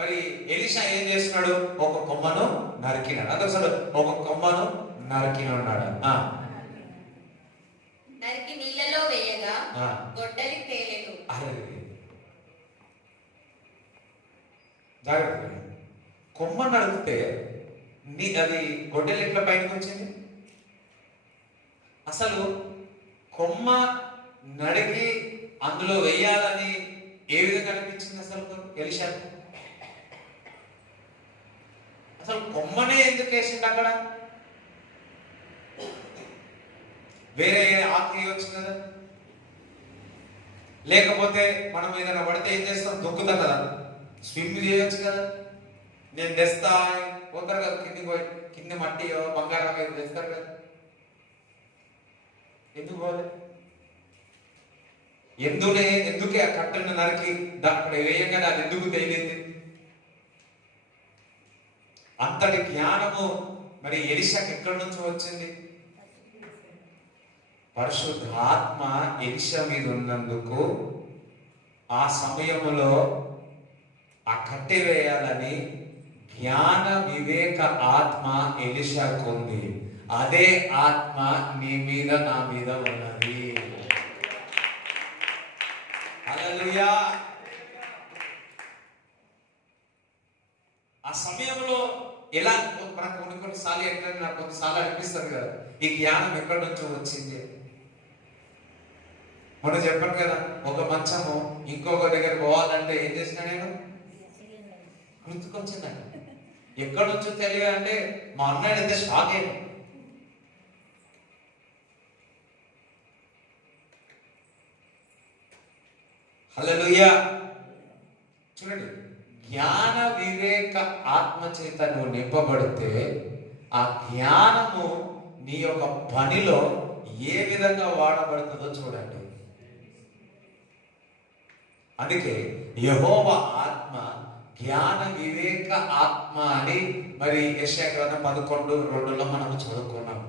మరి ఎలీషా ఏం చేస్తున్నాడు? ఒక కొమ్మను నరికినాడు. అసలు ఒక కొమ్మను నరికినాడు. నరికి నీళ్ళలో వేయగా గొడ్డలి తేలెను. జాగ్రత్త. కొమ్మ నరికితే అది గొడ్డలి ఎట్లా బయటకు వచ్చింది? అసలు కొమ్మ నడికి అందులో వేయాలని ఏ విధంగా అనిపించింది అసలు ఎలీషా? అసలు కొమ్మనే ఎందుకు వేసిండు అక్కడ? వేరే ఆకు వేయవచ్చు కదా, లేకపోతే మనం ఏదైనా పడితే ఏం చేస్తాం? దొక్కుతాం కదా, స్విమ్ చేయొచ్చు కదా. నేను తెస్తా పోతారు కదా కిందికి పోయి, కింద మట్టియో బంగారం ఏదో తెస్తారు కదా. ఎందుకు పోలే? ఎందుకే ఆ కట్టెను నరికి అక్కడ వేయంగానే అది ఎందుకు తేలింది? అంతటి జ్ఞానము మరి ఎలీషాకి ఎక్కడి నుంచి వచ్చింది? పరిశుద్ధాత్మ ఎలీషా మీద ఉన్నందుకు ఆ సమయంలో ఆ కట్టె వేయాలని జ్ఞాన వివేక ఆత్మ ఎలీషాకు ఉంది. అదే ఆత్మ నీ మీద నా మీద ఉన్నది. హల్లెలూయా. ఆ సమయంలో ఎలా మనకు కొన్నిసార్లు ఎక్కడ నాకు కొన్నిసార్లు అనిపిస్తుంది కదా, ఈ జ్ఞానం ఎక్కడి నుంచో వచ్చింది. మనం చెప్పాను కదా, ఒక మంచము ఇంకొక దగ్గర పోవాలంటే ఏం చేసిన నేను గుర్తుకొచ్చిందండి. ఎక్కడి నుంచో తెలియ అంటే మా అన్నయ్య అయితే షాక్ అయ్యాను. హల్లెలూయా. చూడండి, జ్ఞాన వివేక ఆత్మ చేత నువ్వు నింపబడితే ఆ జ్ఞానము నీ యొక్క పనిలో ఏ విధంగా వాడబడుతుందో చూడండి. అందుకే యెహోవా ఆత్మ జ్ఞాన వివేక ఆత్మ అని మరి యెషయా గ్రంథం 11:2లో మనం చదువుకున్నాం.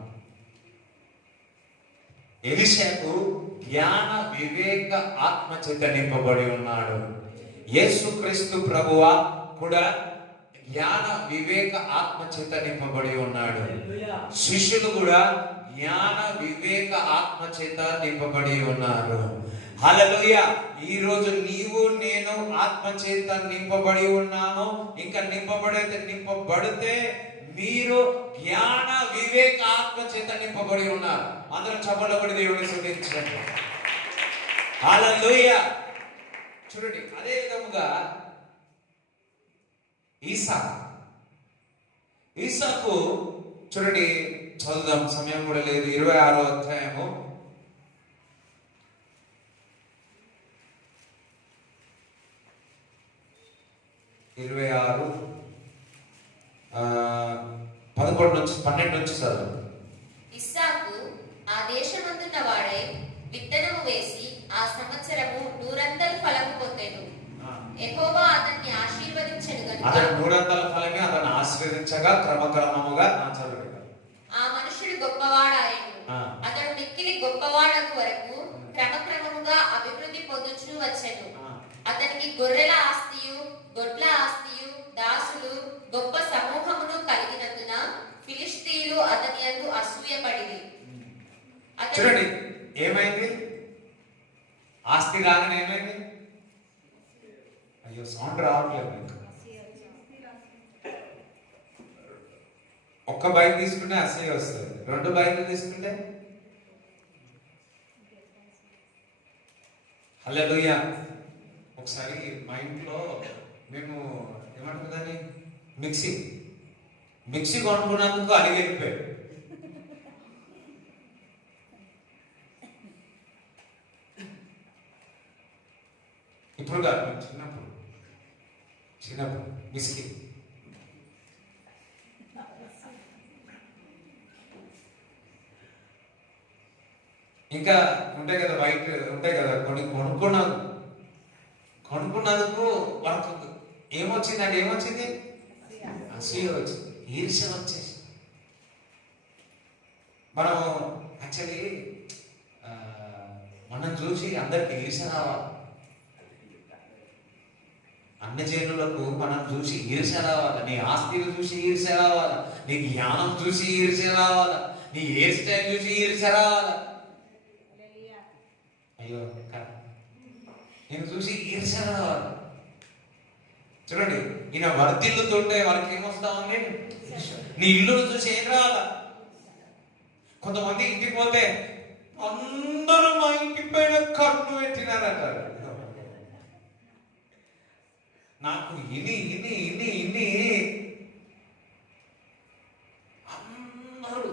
ఎలీషాకు జ్ఞాన వివేక ఆత్మ చేత నింపబడి ఉన్నాడు. యేసుక్రీస్తు ప్రభువా కూడా జ్ఞాన వివేక ఆత్మ చేత నింపబడి ఉన్నాడు. శిష్యులు కూడా జ్ఞాన వివేక ఆత్మ చేత నింపబడి ఉన్నారు. హల్లెలూయా. ఈ రోజు నీవు నేను ఆత్మ చేత నింపబడి ఉన్నాము. ఇంకా నింపబడితే మీరు జ్ఞాన వివేక ఆత్మ చేత నింపబడి ఉన్నారు. అందరం చప్పట్లపడి దేవుని స్తుతించండి. హల్లెలూయా. చూడండి, అదే విధముగా ఈసాకు చూడండి, చదువుదాం, సమయం కూడా లేదు. 26వ అధ్యాయము 11-12 నుంచి చదువు. ఇస్సాకు ఆ దేశమందున్న వాడై విత్తనము వేసి ఆ సంవత్సరము 100 ఫలము పొందెను. యెహోవా అతన్ని ఆశీర్వదించెను గనుక అతడు 100 ఫలమే అతన్ని ఆశీర్వదించగా క్రమక్రమముగా ఆ మనుషుడు గొప్పవాడాయెను. అతడు మిక్కిలి గొప్పవాడకు వరకు క్రమక్రమముగా అభివృద్ధి పొందుచూ వచ్చెను. అతనికి గొర్రెల ఆస్తియు గొడ్ల ఆస్తియు దాసులు గొప్ప సమూహమును కలిగినందున ఫిలిష్తీయులు అతని యందు అసూయపడిరి. చూడండి, ఏమైంది? ఆస్తి రాగానే ఏమైంది? అయ్యో, సౌండ్ రావట్లేదు. ఒక్క బైక్ తీసుకుంటే అసూయ వస్తుంది, 2 బైక్లు తీసుకుంటే హల్లెలూయా. ఒకసారి మా ఇంట్లో మేము ఏమంటారు దాన్ని, మిక్సీ కొనుక్కున్నందుకు అడిగి వెళ్ళిపోయాడు. ఇప్పుడు కాదు, చిన్నప్పుడు మిక్సీ. ఇంకా ఉంటాయి కదా, వైట్ ఉంటాయి కదా, కొనుక్కున్నందుకు మనకు ఏమొచ్చిందండి? ఏమొచ్చింది? అసూయ వచ్చింది, ఈర్ష్య వచ్చేసి. మనం యాక్చువల్లీ మనం చూసి అందరికి ఈర్ష్య రావాలి. అన్ని జనులకు మనం చూసి ఈర్ష్య రావాలి. నీ ఆస్తిని చూసి ఈర్ష్య రావాలా, నీ జ్ఞానం చూసి ఈర్ష్య రావాలా, నీ హెయిర్ స్టైల్ చూసి ఈర్ష్య రావాలా. అయ్యో, నేను చూసి ఈర్ష్య రావాలి. చూడండి, ఈయన వర్ధిల్లుతుంటే వాళ్ళకి ఏమొస్తా ఉంది? నీ ఇల్లును చూసి ఏం రావాలా? కొంతమంది ఇంటికి పోతే అందరూ మా ఇంటి పైన కన్ను పెట్టినారంటారు. నాకు ఇని అందరూ.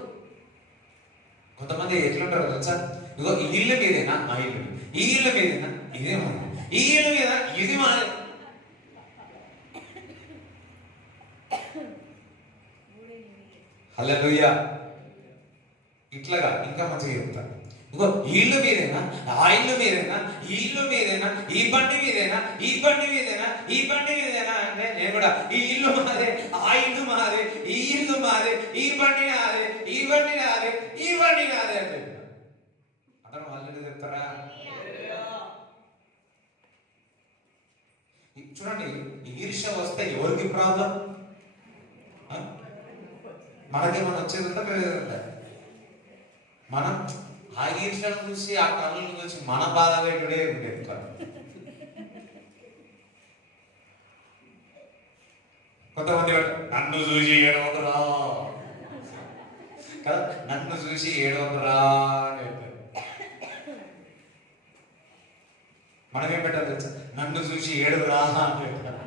కొంతమంది ఎట్లుంటారు తెలుసా? ఇగో ఈ ఇల్లు మీదేనా? మా ఇల్లు. ఈ ఇల్లు మీదేనా? ఇదేమో. ఈ ఇల్లు మీద ఇది మా హల్లెలూయా. ఇట్లాగా ఇంకా మంచిగా చెప్తా. ఇంకో ఈ ఇల్లు మీరేనా, ఆ ఇల్లు మీరేనా, ఈ ఇల్లు మీరేనా, ఈ బండి మీరేనా, ఈ బండి మీదేనా, ఈ బండి మీదేనా అంటే నేను కూడా ఈ ఇల్లు మాదే, ఆ ఇల్లు మాదే, ఈ ఇల్లు మాదే, ఈ బండి నాదే, ఈ బండి నాదే, ఈ బండి నాదే అంటే అతను వాళ్ళు చెప్తారా? చూడండి, ఈర్ష్య వస్తే ఎవరికి ప్రాబ్లం? మనకేమన్నా వచ్చేది ఉందా? పెరిగేది? మనం ఆ ఈర్ష్యను చూసి, ఆ కళ్ళను చూసి మన బాధ వేటుడే ఎక్కువ. కొంతమంది నన్ను చూసి ఏడవకురా కదా, నన్ను చూసి ఏడవకురా అని చెప్పారు. మనం ఏం పెట్టాలి తెలుసా? నన్ను చూసి ఏడురా అని చెప్పారు.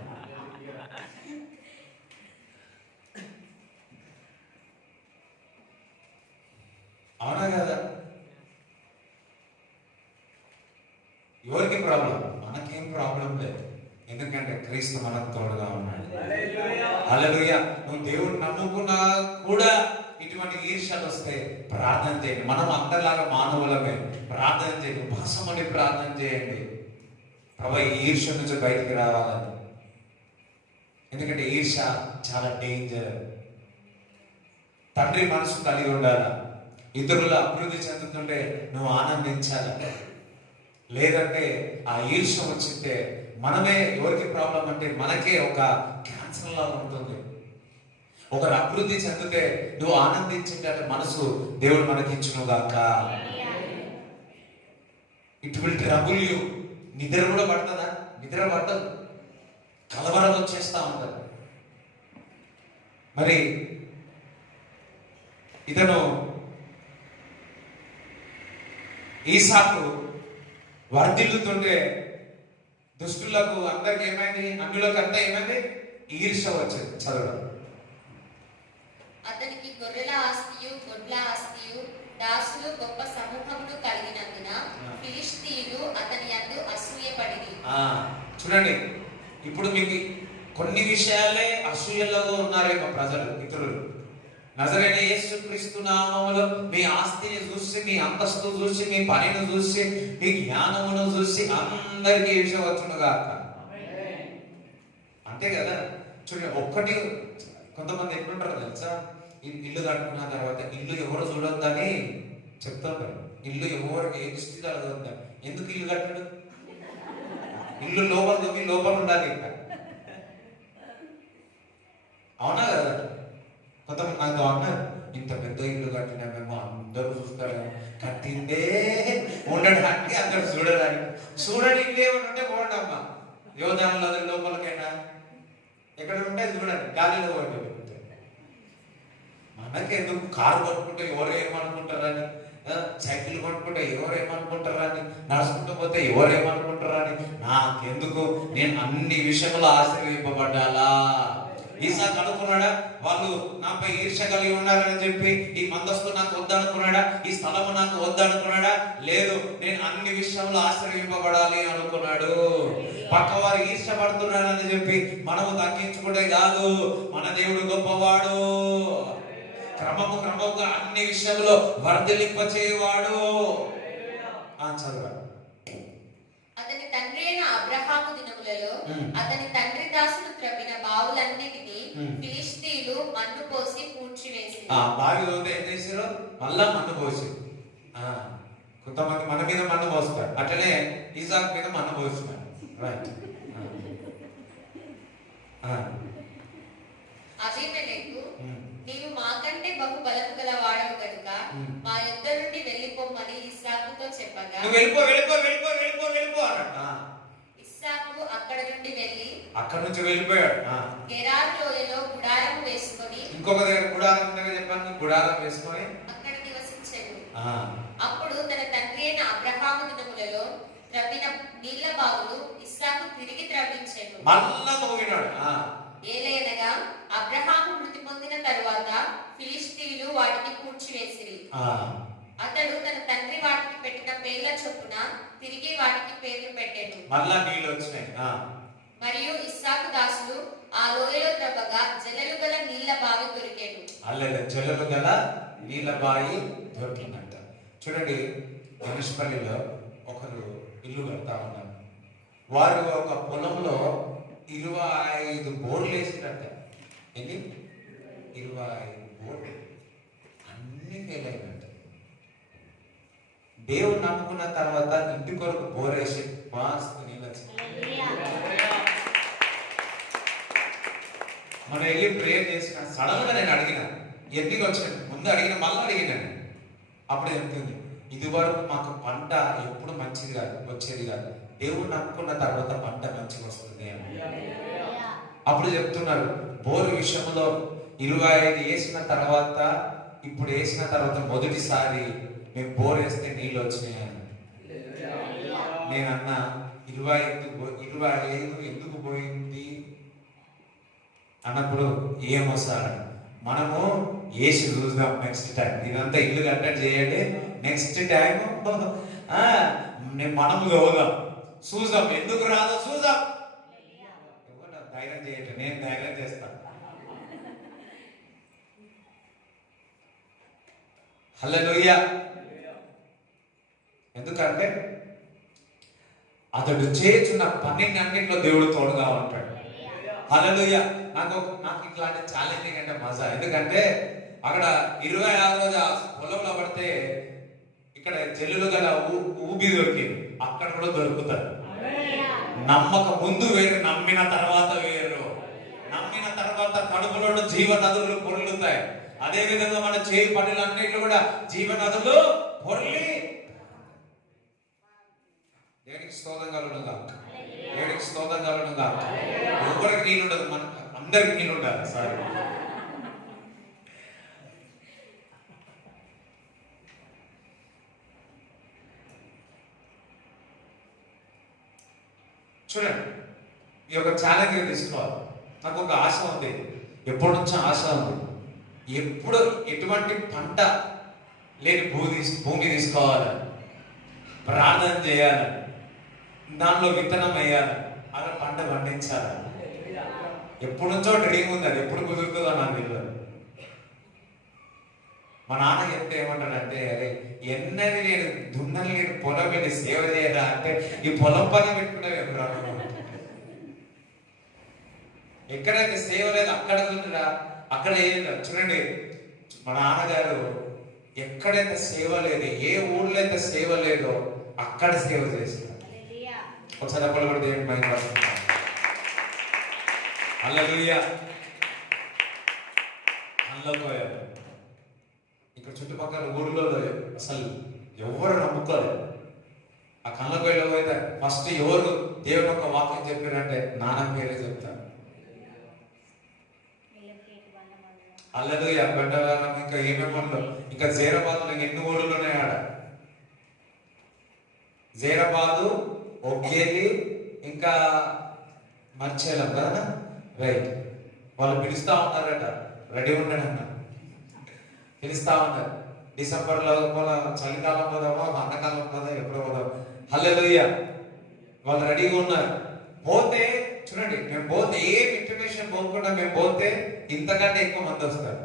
అవునా కదా? ఎవరికి ప్రాబ్లం? మనకేం ప్రాబ్లం లేదు, ఎందుకంటే క్రీస్తు మనకు తోడుగా ఉన్నాడు. హల్లెలూయా. నువ్వు దేవుడు నమ్ముకున్నా కూడా ఇటువంటి ఈర్ష్యలు వస్తే ప్రార్థన చేయండి. మనం అందరిలాగా మానవులమే, ప్రార్థన చేయండి, ఉపవాసమని ప్రార్థన చేయండి. ప్రభు ఈ ఈర్ష్య నుంచి బయటికి రావాలని. ఎందుకంటే ఈర్ష్య చాలా డేంజర్. తండ్రి మనసు కలిగి ఉండాలి. ఇతరుల అభివృద్ధి చెందుతుంటే నువ్వు ఆనందించాలి. లేదంటే ఆ ఈర్ష్య వచ్చితే మనమే, ఎవరికి ప్రాబ్లం అంటే మనకే ఒక క్యాన్సర్ లాగా ఉంటుంది. ఒకరు అభివృద్ధి చెందితే నువ్వు ఆనందించేట మనసు దేవుడు మనకి ఇచ్చును గాక. It will trouble you. నిద్ర కూడా పడుతుందా? నిద్ర పట్టదు, కలవరం వచ్చేస్తా ఉంటుంది. మరి ఇతను ఈసాకు వర్ధిల్లుతుంటే దుష్టులకు అందరికి ఏమైంది? అన్యులకు అంతా ఏమైంది? ఈర్ష్య వచ్చింది. చదవడం. అతనికి గొర్రెల ఆస్తియు గొడ్ల ఆస్తియు దాసులు గొప్ప సమూహమును కలిగినందున ఫిలిష్తీయులు అతని యందు అసూయపడిరి. చూడండి, ఇప్పుడు మీకు కొన్ని విషయాలే అసూయలో ఉన్నారేమో ప్రజలు, ఇతరులు. నజరైన యేసుక్రీస్తు నామములో మీ ఆస్తిని చూసి, మీ అంతస్తు చూసి, మీ పనిని చూసి, మీ జ్ఞానమును చూసి అందరికీ ఈర్ష్య వచ్చును గాక. అంతే కదా? చూడండి, ఒక్కటి కొంతమంది ఎట్లుంటారో తెలుసా? ఇల్లు కట్టుకున్న తర్వాత ఇల్లు ఎవరు చూడొద్దని చెప్తుంటారు. ఇల్లు ఎవరికి ఏ దృష్టి అడగొద్దా. ఎందుకు ఇల్లు కట్టడు? ఇల్లు లోపల దొంగి లోపల ఉండాలి. ఇంకా అవునా కదా? కొంతమంది నాకు అన్నారు, ఇంత పెద్ద ఇల్లు కట్టినా మేము అందరూ చూస్తారు, కట్టిందే ఉండడానికి, అందరూ చూడడానికి. చూడండి, ఇల్లు ఏమైనా ఉంటే పోండి అమ్మా, యోధానులు లోపలికైనా ఎక్కడ ఉంటే చూడండి, గాలిలో పోండి. మనకెందుకు? కారు కొనుక్కుంటే ఎవరు ఏమనుకుంటారని, సైకిల్ కొనుక్కుంటే ఎవరు ఏమనుకుంటారని, నడుచుకుంటూ పోతే ఎవరు ఏమనుకుంటారని నాకెందుకు? నేను అన్ని విషయంలో ఆశీర్వదింపబడ్డాలా? ఈసాకు అనుకున్నాడా వాళ్ళు నాపై ఈర్ష్య కలిగి ఉన్నారని చెప్పి ఈ మందస్తు నాకు వద్దనుకున్నాడా? ఈ స్థలము నాకు వద్దనుకున్నాడా? లేదు, నేను అన్ని విషయంలో ఆశ్రయింపబడాలి అనుకున్నాడు. పక్కవారు ఈర్ష్య పడుతున్నాడని చెప్పి మనము తగ్గించుకుంటే కాదు, మన దేవుడు గొప్పవాడు, క్రమముగా అన్ని విషయంలో వర్ధిల్లింపచేయవాడు. చదవాలి. అతని తండ్రి అయిన అబ్రహాము దినములలో అతని తండ్రి దాసులు త్రవ్విన బావులన్నిటినీ ఫిలిష్తీయులు మన్ను పోసి పూడ్చివేసి, బావి తోతే ఏం చేశారు? మళ్ళా మన్ను పోసి. కొంతమంది మన మీద మన్ను పోస్తారు, అట్లనే ఈసాకు మీద మన్ను పోస్తున్నారు. రైట్. అబీమెలెకు, నీవు మాకంటే బహు బలము గల వాడవు గనుక మా యొద్ద నుండి వెళ్ళిపోమని ఇస్సాకుతో చెప్పగా, వెళ్ళిపో అన్నట్ట. ఇస్సాకు అక్కడ నుంచి వెళ్ళిపోయాడు. గెరారు లోయలో గుడారం వేసుకొని, ఇంకొక దగ్గర గుడారం ఉందని చెప్పాను, గుడారం వేసుకొని అక్కడ నివసించాడు. అప్పుడు తన తండ్రి అయిన అబ్రహాము దినములలో త్రవ్విన నీళ్ల బావులు ఇస్సాకు తిరిగి త్రవ్వించాడు. మళ్ళా తవ్వినాడు. ఏలయనగా అబ్రహాము మృతి పొందిన తరువాత ఫిలిష్తీయులు వాటిని పూడ్చివేసిరి. అతడు తన తండ్రి వాటికి పెట్టిన పేర్ల చొప్పున తిరిగి వాటికి పేర్లు పెట్టాడు. మళ్ళా నీళ్ళు వచ్చినాయి. మరియు ఇస్సాకు దాసులు ఆ లోయలో త్రవ్వగా జల్లలు గల నీళ్ల బావి దొరికేను. అల్లెల జల్లలు గల నీళ్ళ బావి దొరికిందంట. చూడండి, మనుషుపల్లిలో ఒకరు ఇల్లు కడతా ఉన్నారు. వారు ఒక పొలంలో 25 బోర్లు వేసినట్ట. ఏంటి 25 బోర్లు అన్ని ఫెయిల్ అయినట్ట. దేవుడు నమ్ముకున్న తర్వాత ఇంటి కొరకు బోర్ వేసి మాస్తు నీళ్ళు వచ్చింది. మనం వెళ్ళి ప్రేయర్ చేసిన సడన్ గా నేను అడిగిన ఎందుకు వచ్చాను, ముందు అడిగిన మళ్ళీ అడిగినాను. అప్పుడు చెప్తుంది, ఇది వరకు మాకు పంట ఎప్పుడు మంచిది కాదు, వచ్చేది కాదు, దేవుడు నమ్ముకున్న తర్వాత పంట మంచిగా వస్తుంది అని. అప్పుడు చెప్తున్నారు, బోరు విషయంలో 25 వేసిన తర్వాత, ఇప్పుడు వేసిన తర్వాత మొదటిసారి మేము బోర్ వేస్తే నీళ్ళు వచ్చినాయని. నేనన్నా 25 ఎందుకు పోయింది అన్నప్పుడు ఏమో సార్, మనము వేసి చూద్దాం నెక్స్ట్ టైం, ఇదంతా ఇల్లు కట్టడి చేయండి, నెక్స్ట్ టైం మనము చదువుదాం, చూద్దాం, ఎందుకు రాదో చూద్దాం. ధైర్యం చేయటం, నేను ధైర్యం చేస్తాను. హల్లెలూయా. ఎందుకంటే అతడు చేస్తున్న 12 దేవుడు తోడుగా ఉంటాడు. హల్లెలూయా. నాకు ఇట్లాంటి ఛాలెంజింగ్ అంటే మజా. ఎందుకంటే అక్కడ 26 రోజు పొలంలో పడితే ఇక్కడ జల్లులు గల ఊబి దొరికింది, అక్కడ కూడా దొరుకుతారు. నమ్మక ముందు వేరు, నమ్మిన తర్వాత వేరు. నమ్మిన తర్వాత కడుపులో జీవ నదులు పొర్లుతాయి. అదే విధంగా మన చేయి పనులన్నింటిలో కూడా జీవ నదులు పొర్లి దేవునికి స్తోత్రం కలుగునుగా, దేవునికి స్తోత్రం కలుగునుగా. ఎవరికి నీళ్ళు ఉండదు, మన అందరికి నీళ్ళు ఉండాలి. సారీ, చూడండి, ఈ యొక్క ఛాలెంజ్ తీసుకోవాలి. నాకు ఒక ఆశ ఉంది, ఎప్పటి నుంచో ఆశ ఉంది. ఎప్పుడు ఎటువంటి పంట లేని భూమి తీసుకోవాలి, ప్రార్థన చేయాలి, దానిలో విత్తనం వేయాలి, అలా పంట పండించాలి. ఎప్పటి నుంచో డ్రీమ్ ఉంది, అది ఎప్పుడు కుదురుతుందో నాకు తెలియదు. మా నాన్న చెప్తే ఏమంటాడంటే, అరే ఎన్నది నేను దున్నని నేను పొలం వెళ్ళి సేవ చేయరా అంటే, ఈ పొలం పని పెట్టుకునే ఎక్కడైతే సేవ లేదు అక్కడ దున్నరా, అక్కడ ఏం చూడండి. మా నాన్నగారు ఎక్కడైతే సేవ లేదు, ఏ ఊళ్ళో అయితే సేవ లేదో అక్కడ సేవ చేస్తారు. ఒకసారి అప్పుడు కూడా దేవుని మహిమ. హల్లెలూయా. హల్లెలూయా. ఇక్కడ చుట్టుపక్కల ఊర్లో అసలు ఎవరు నమ్ముకోలేదు. ఆ కళ్ళకోయలో అయితే ఫస్ట్ ఎవరు దేవుని యొక్క వాక్యం చెప్పారంటే నాన్న పేరే చెప్తారు. హల్లెలూయా. గడ్డవారం ఇంకా ఏమేమో ఇంకా జైరాబాద్లో ఎన్ని ఊళ్ళు ఉన్నాయి ఆడ. జైరాబాదు, ఒగ్గేలి, ఇంకా మర్చేలం కదా, రైట్. వాళ్ళు పిలుస్తా ఉన్నారట, రెడీ ఉండండి అన్న, పిలుస్తా ఉన్నారు. డిసెంబర్లో పోదాం, చలికాలం పోదామో, ఎండాకాలం పోదాం, ఎప్పుడు పోదాం. హల్లెలూయా. వాళ్ళు రెడీగా ఉన్నారు. పోతే చూడండి, మేము పోతే ఏం ఇంటిమేషన్ పోకుండా మేము పోతే ఇంతకంటే ఎక్కువ మంది వస్తారు.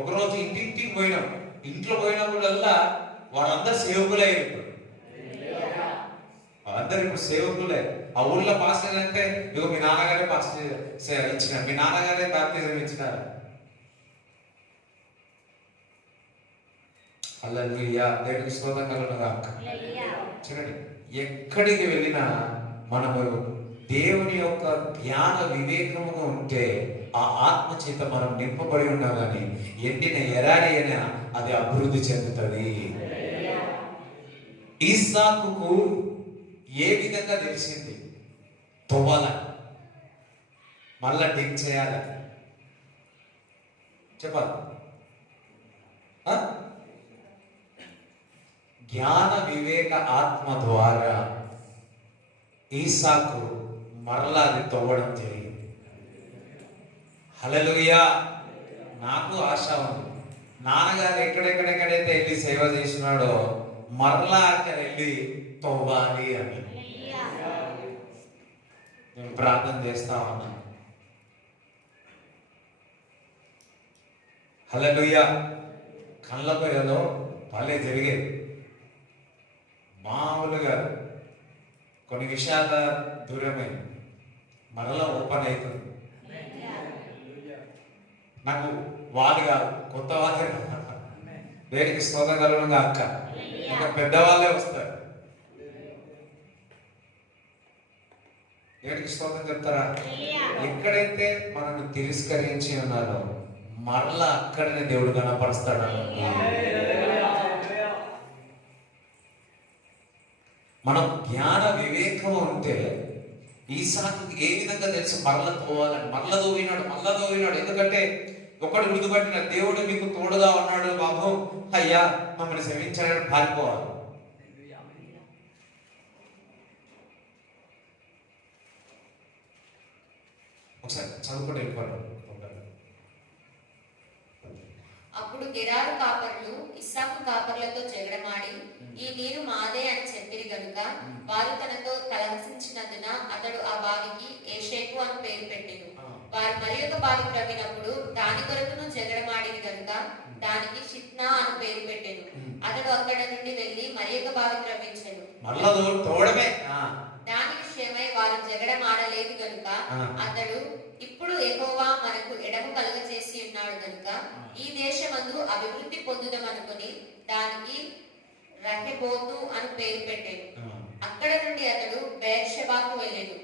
ఒకరోజు ఇంటింటికి పోయినాం, ఇంట్లో పోయినప్పుడల్లా వాళ్ళందరూ సేవకులే. ఇప్పుడు వాళ్ళందరూ ఇప్పుడు సేవకులే. ఆ ఊళ్ళో పాస్టర్ అంటే ఇగో మీ నాన్నగారే పాస్టర్ ఇచ్చినారు, మీ నాన్నగారే బాప్తిజం ఇచ్చినారు. హల్లెలూయా. దేవునికి స్తోత్రం కలుగునుగా. చూడండి, ఎక్కడికి వెళ్ళినా మనము దేవుని యొక్క జ్ఞాన వివేకముగా ఉంటే ఆ ఆత్మ చేత మనం నింపబడి ఉన్నాం. కానీ ఎండిన ఎరాడి అయినా అది అభివృద్ధి చెందుతుంది. ఇస్సాకుకు ఏ విధంగా తెలిసింది? తవ్వాలని, మళ్ళా డిగ్ చేయాలని చెప్పాలి. జ్ఞాన వివేక ఆత్మ ద్వారా ఇస్సాకు మరలా అది తవ్వడం జరిగింది. హల్లెలూయా. నాకు ఆశ ఉంది, నాన్నగారు ఎక్కడెక్కడెక్కడైతే వెళ్ళి సేవ చేసినాడో మరలా అక్కడ వెళ్ళి తవ్వాలి అని. నేను ప్రార్థన చేస్తా ఉన్నాను. హల్లెలూయా. కళ్ళకు ఏదో భలే జరిగేది, మామూలుగా కొన్ని విషయాల దూరమే మరలా ఓపెన్ అవుతుంది. నాకు వాళ్ళు కాదు, కొత్త వాళ్ళే వేడికి స్తోత్రగలుగుగా అక్క, ఇంకా పెద్దవాళ్ళే వస్తారు. వేడికి స్తోత్రం చెప్తారా? ఎక్కడైతే మనల్ని తిరస్కరించి ఉన్నారో మరలా అక్కడనే దేవుడు కనపరుస్తాడు. మనం జ్ఞాన వివేకం ఉంటే ఈసాకు ఏ విధంగా తెలుసు మరల పోవాలని. మరల దోవినాడు. ఎందుకంటే ఒకడు గుర్తుపట్టిన దేవుడు మీకు తోడుగా ఉన్నాడు బాబు, అయ్యా మమ్మల్ని క్షమించాలని పారిపోవాలి. ఒకసారి చదువుకుంటే వెళ్ళిపోవడం. అప్పుడు గెరారు కాపర్లు ఇస్సాకు కాపర్లతో జగడమాడి, ఈ నీరు మాదే అని చెప్పిరి గనుక వారు తనతో కలహసించినందున అతడు ఆ బావికి ఏషేకు అని పేరు పెట్టెను. వారు మరి ఒక బావి త్రవ్వినప్పుడు దాని కొరకును జగడమాడిరి గనుక దానికి షిత్నా అని పేరు పెట్టెను. అతడు అక్కడ నుండి వెళ్లి మరి ఒక బావి త్రవ్వించెను. దాని విషయమై వారు జగడమాడలేదు గనుక అతడు, ఇప్పుడు యెహోవా మనకు ఎడము కలుగజేసి ఉన్నాడు గనుక ఈ దేశమందు అభివృద్ధి పొందుదామనుకుని దానికి రహెబోతు అని పేరు పెట్టాడు. అక్కడ నుండి అతడు బెయేర్షెబాకు వెళ్ళెను.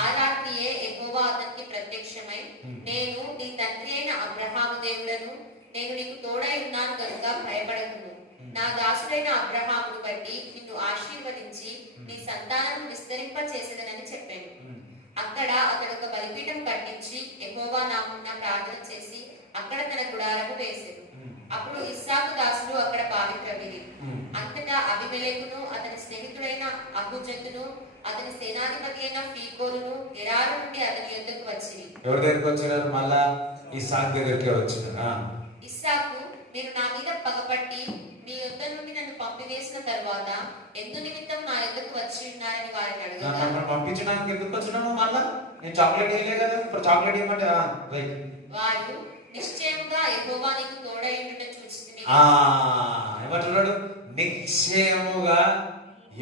ఆ రాత్రియే యెహోవా అతనికి ప్రత్యక్షమై, నేను నీ తండ్రి అయిన అబ్రహాము దేవుడను, నేను నీకు తోడై ఉన్నాను కనుక భయపడకుము. నా దాసుడైన అబ్రహామును బట్టి నిన్ను ఆశీర్వదించి నీ సంతానం విస్తరింప చేసేదనని చెప్పాను. అక్కడ అతడు ఒక బలిపీఠం కట్టించి యెహోవా నామమున ప్రార్థన చేసి అక్కడ తన గుడారము వేసెను. అప్పుడు ఇస్సాకు దాసులు అక్కడ బావి త్రవ్విరి. అంతటా అబీమెలెకును అతని స్నేహితుడైన అహూజతును అతని సేనాధిపతి అయిన ఫీకోలును గెరారు నుండి అతని యొద్దకు వచ్చిరి. ఎవరి దగ్గరికి వచ్చినారు? మళ్ళా ఇస్సాకు దగ్గరికి వచ్చినారు. ఇస్సాకు, మీరు నా మీద పగపట్టి మీ యొద్ద నుండి నన్ను పంపివేసిన తరువాత ఎందు నిమిత్తం నా యొద్దకు వచ్చి ఉన్నారని వారిని అడగగా, పంపించడానికి ఎందుకు వచ్చినాము? మళ్ళా నేను చాక్లెట్ వేయలే కదా, ఇప్పుడు చాక్లెట్ ఇవ్వమంటే వారు, నిశ్చయముగా యెహోవా నీకు తోడై ఉండుట చూచితిని. ఏమంటున్నాడు? నిశ్చయముగా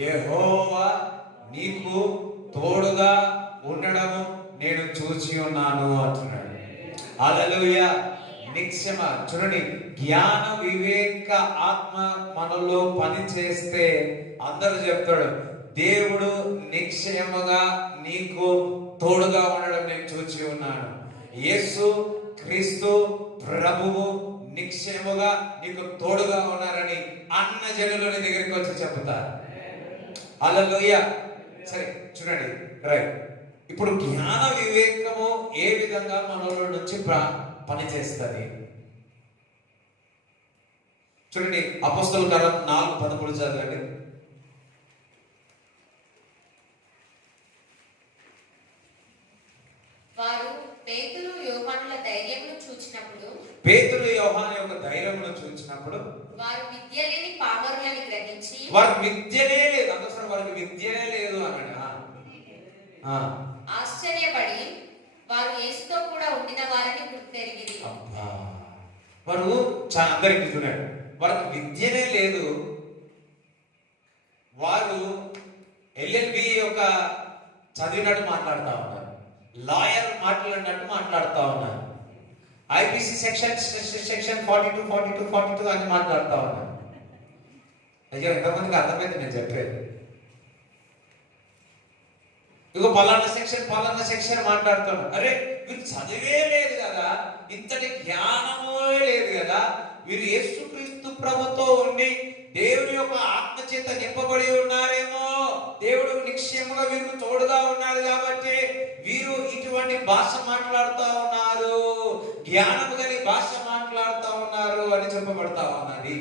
యెహోవా నీకు తోడుగా ఉండడము నేను చూచి ఉన్నాను అంటున్నాడు. హల్లెలూయా. నిశ్చయమ చూడండి, జ్ఞాన వివేక ఆత్మ మనలో పని చేస్తే అందరూ చెప్తాడు, దేవుడు నిశ్చయముగా నీకు తోడుగా ఉండడం నేను చూచి ఉన్నాను. యేసు క్రీస్తు ప్రభువు నిశ్చయముగా నీకు తోడుగా ఉన్నారని అన్న జనులని దగ్గరికి వచ్చి చెప్తారు. హల్లెలూయా. సరే చూడండి, రైట్. ఇప్పుడు జ్ఞాన వివేకము ఏ విధంగా మనలో నుంచి పనిచేస్తుంది చూడండి. అపోస్తలుల కార్యం 4:13 చదవండి. వారు పేతురు యోహానుల ధైర్యమును చూచినప్పుడు, పేతురు యోహాను యొక్క ధైర్యమును చూచినప్పుడు వారు విద్య లేని పామరులని గ్రహించి, వారికి విద్యనే లేదు, అందుకోసం వారికి విద్యనే లేదు అన్నాడు. ఆశ్చర్యపడి వారు యేసుతో కూడా ఉండిన వారిని గుర్తెరిగిరి. వారు అందరికి చూడండి, వారికి విద్యనే లేదు. వారు ఎల్ఎల్బి యొక్క చదివినట్టు మాట్లాడుతూ ఉన్నారు, లాయర్ మాట్లాడినట్టు మాట్లాడుతూ ఉన్నారు, ఐపీసీ సెక్షన్ 42 అని మాట్లాడుతూ ఉన్నారు. అయ్యో, ఎంతమందికి అర్థమైంది నేను చెప్పేది? ఇగో పలానా సెక్షన్ మాట్లాడుతాను. అరే, వీరు చదివే లేదు కదా, ఇంతటి జ్ఞానము లేదు కదా. వీరు యేసుక్రీస్తు ప్రభుతో ఉండి దేవుని యొక్క ఆత్మ చేత నింపబడి ఉన్నారేమో. దేవుడు నిశ్చయముగా వీరికి తోడుగా ఉన్నాడు కాబట్టి వీరు ఇటువంటి భాష మాట్లాడుతూ ఉన్నారు, జ్ఞానము గల భాష మాట్లాడుతూ ఉన్నారు అని చెప్పబడతా ఉన్నది.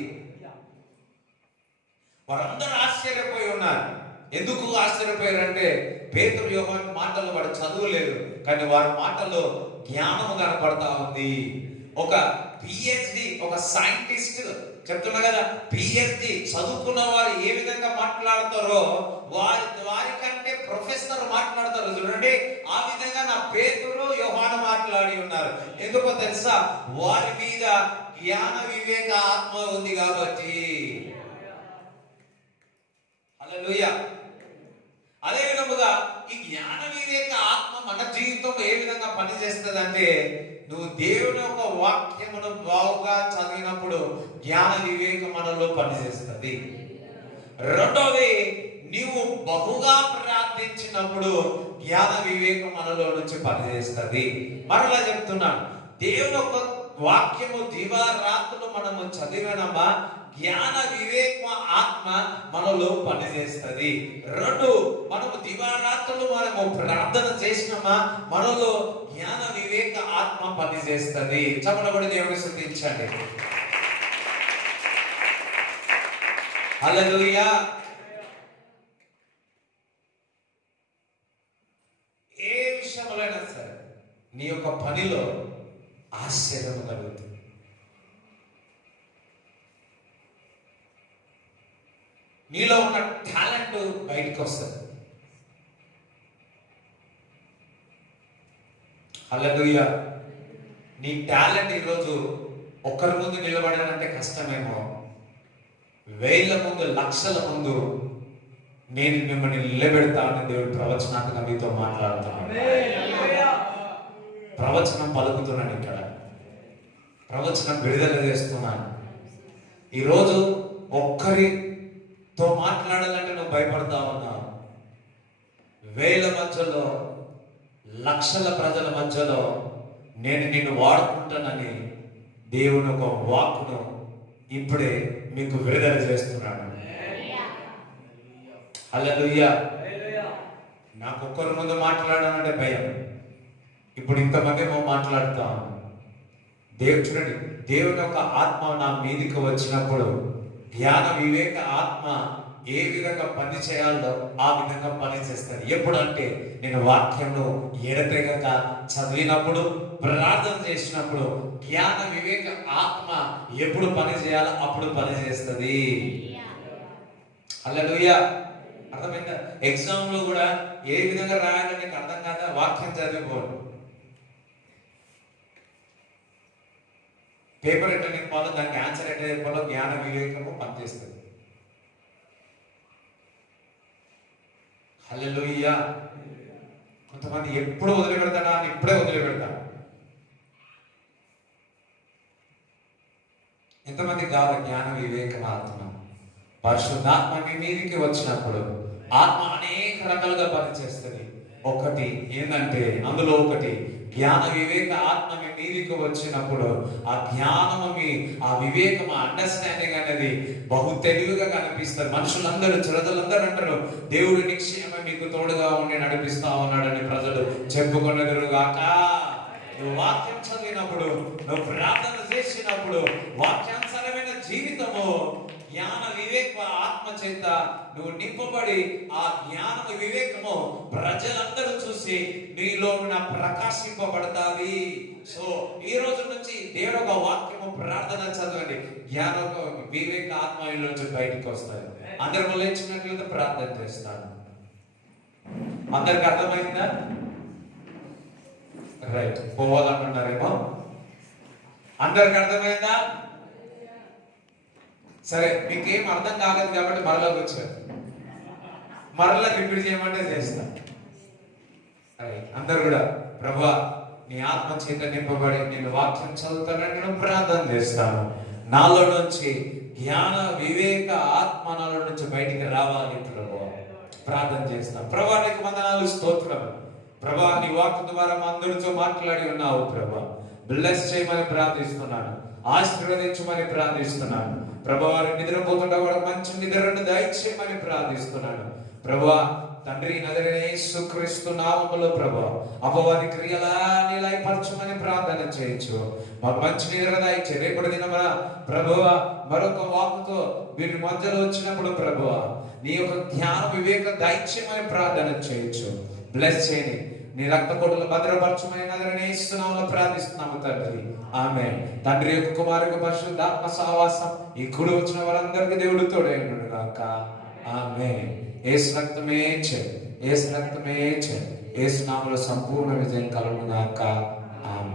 వారందరూ ఆశ్చర్యపోయి ఉన్నారు. ఎందుకు ఆశ్చర్యపోయారంటే పేతురు యోహాను మాటల్లో వాడు చదువులేదు, కానీ వారి మాటల్లో జ్ఞానము కనపడతా ఉంది. ఒక పిహెచ్డి, ఒక సైంటిస్ట్ చెప్తున్నా కదా, పిహెచ్డి చదువుకున్న వారు ఏ విధంగా మాట్లాడతారో వారికంటే ప్రొఫెసర్ మాట్లాడతారు చూడండి, ఆ విధంగా నా పేతురు యోహాను మాట్లాడి ఉన్నారు. ఎందుకో తెలుసా? వారి మీద జ్ఞాన వివేక ఆత్మ ఉంది కాబట్టి. హల్లెలూయా. అదే విధముగా ఈ జ్ఞాన వివేక ఆత్మ మన జీవితం ఏ విధంగా పనిచేస్తుంది అంటే, నువ్వు దేవుని యొక్క వాక్యమును బాగుగా చదివినప్పుడు జ్ఞాన వివేకం మనలో పనిచేస్తుంది. రెండోది, నీవు బహుగా ప్రార్థించినప్పుడు జ్ఞాన వివేకం మనలో నుంచి పనిచేస్తుంది. మరలా చెప్తున్నాను, దేవుని యొక్క వాక్యము దివారాత్రులు మనము చదివినమా, జ్ఞాన వివేక ఆత్మ మనలో పనిచేస్తుంది. రెండు, మనము దివారాత్రులు మనము ప్రార్థన చేసినామా, మనలో జ్ఞాన వివేక ఆత్మ పనిచేస్తుంది. చప్పటి దేవుని స్తుతించండి. హల్లెలూయా. ఏ విషయంలోనైనా సరే నీ యొక్క పనిలో ఆశ్చర్యం కలుగుతుంది. నీలో ఉన్న టాలెంట్ బయటకు వస్తుంది. హల్లెలూయా. నీ టాలెంట్ ఈరోజు ఒక్కరి ముందు నిలబడాలంటే కష్టమేమో, వేల ముందు, లక్షల ముందు నేను మిమ్మల్ని నిలబెడతానని దేవుడు ప్రవచనాత్మకంగా మీతో మాట్లాడుతున్నాడు. ప్రవచనం పలుకుతున్నాను, ఇక్కడ ప్రవచనం విడుదల చేస్తున్నాను. ఈరోజు ఒక్కరితో మాట్లాడాలంటే నువ్వు భయపడతా ఉన్నావు. వేల మధ్యలో, లక్షల ప్రజల మధ్యలో నేను నిన్ను వాడుకుంటానని దేవుని ఒక వాక్కును ఇప్పుడే మీకు విడుదల చేస్తున్నాడు. హల్లెలూయా. నాకు ఒక్కరి ముందు మాట్లాడాలంటే భయం. ఇప్పుడు ఇంతమంది మాట్లాడుతాం. చూడండి, దేవుని యొక్క ఆత్మ నా మీదికి వచ్చినప్పుడు జ్ఞాన వివేక ఆత్మ ఏ విధంగా పని చేయాలో ఆ విధంగా పని చేస్తుంది. ఎప్పుడంటే నేను వాక్యంలో ఎడతెగక చదివినప్పుడు, ప్రార్థన చేసినప్పుడు జ్ఞాన వివేక ఆత్మ ఎప్పుడు పని చేయాలో అప్పుడు పని చేస్తుంది. హల్లెలూయా. అర్థమైందా? ఎగ్జామ్ లో కూడా ఏ విధంగా రాయాలో నీకు అర్థం కాదా, వాక్యం చదివిపోదు. పేపర్ ఎట్లా నింపాలో, దానికి ఆన్సర్ ఎట్లా చెప్పాలో జ్ఞాన వివేకము పనిచేస్తుంది. హల్లెలూయా. కొంతమంది ఎప్పుడు వదిలిపెడతాడా అని ఇప్పుడే వదిలిపెడతాడు. ఎంతమంది కావాలి జ్ఞాన వివేకం ఆత్మ? పరిశుద్ధాత్మ మీ మీదికి వచ్చినప్పుడు ఆత్మ అనేక రకాలుగా పనిచేస్తుంది. ఒకటి ఏంటంటే, అందులో ఒకటి జ్ఞాన వివేక ఆత్మ మీ మీదికి వచ్చినప్పుడు ఆ జ్ఞానము ఆ వివేకం, ఆ అండర్స్టాండింగ్ అనేది బహు తెలివిగా కనిపిస్తుంది. మనుషులందరూ, చిరదలందరూ అంటారు, దేవుడు నిశ్చయమే మీకు తోడుగా ఉండి నడిపిస్తా ఉన్నాడని ప్రజలు చెప్పుకొనెదరుగాక. నువ్వు వాక్యం చదివినప్పుడు, నువ్వు ప్రార్థన చేసినప్పుడు, వాక్యానుసారమైన జీవితము జ్ఞాన వివేక ఆత్మ చేత నువ్వు నింపబడి ఆ జ్ఞాన వివేకము ప్రజలందరూ చూసి నీలో ప్రకాశింపబడతాది. సో ఈ రోజు నుంచి దేవుడు ఒక వాక్యము ప్రార్థన చదవండి, జ్ఞాన వివేక ఆత్మ నుంచి బయటకు వస్తాయి. అందరు లేచినట్లయితే ప్రార్థన చేస్తాను. అందరికి అర్థమైందా? రైట్. పోవాలనుకుంటారేమో. అందరికి అర్థమైందా? సరే, మీకేం అర్థం కాలేదు కాబట్టి మరలోకి వచ్చారు. మరలా రిపీట్ చేయమంటే చేస్తా. అందరు కూడా, ప్రభువా నీ ఆత్మ చేత నింపబడి నేను వాక్యం చదువుతానని నేను ప్రార్థన చేస్తాను. నాలో నుంచి జ్ఞాన వివేక ఆత్మ నాలో నుంచి బయటికి రావాలి ప్రభువా. ప్రార్థన చేస్తాను. ప్రభువా నీకు వందనాలు, స్తోత్రం. ప్రభువా నీ వాక్కు ద్వారా మా అందరితో మాట్లాడి ఉన్నావు ప్రభువా. బ్లెస్ చేయమని ప్రార్థిస్తున్నాను, ఆశీర్వదించమని ప్రార్థిస్తున్నాను. ప్రభువా నిద్రపోతుండగా కూడా మంచి నిద్రను దయచేయమని ప్రార్థిస్తున్నాను. ప్రభువా తండ్రి, నజరేయుడైన యేసుక్రీస్తు నామములో ప్రభువా అపవాది క్రియలన్నీ లయపరచమని ప్రార్థన చేయొచ్చు. మాకు మంచి నిద్ర దయచే. రేపటి దినమున ప్రభువా మరొక వాక్కుతో వీరి మధ్యలో వచ్చినప్పుడు ప్రభువా నీ యొక్క జ్ఞాన వివేక దయచేయమని ప్రార్థన చేయొచ్చు. బ్లెస్ చేయండి. నీ రక్త కొడులు భద్రపరచమని నజరేస్తున్నాము ప్రార్థిస్తున్నాము తండ్రి. ఆమె తండ్రి యొక్క కుమారుడు పరిశుద్ధాత్మ సహవాసం ఈ కూడి వచ్చిన వారందరికీ దేవుడు తోడైనడు గాక. ఆమె యేసు రక్తమే యేసు రక్తమే యేసు నామములో సంపూర్ణ విజయం కలుగును గాక. ఆమె.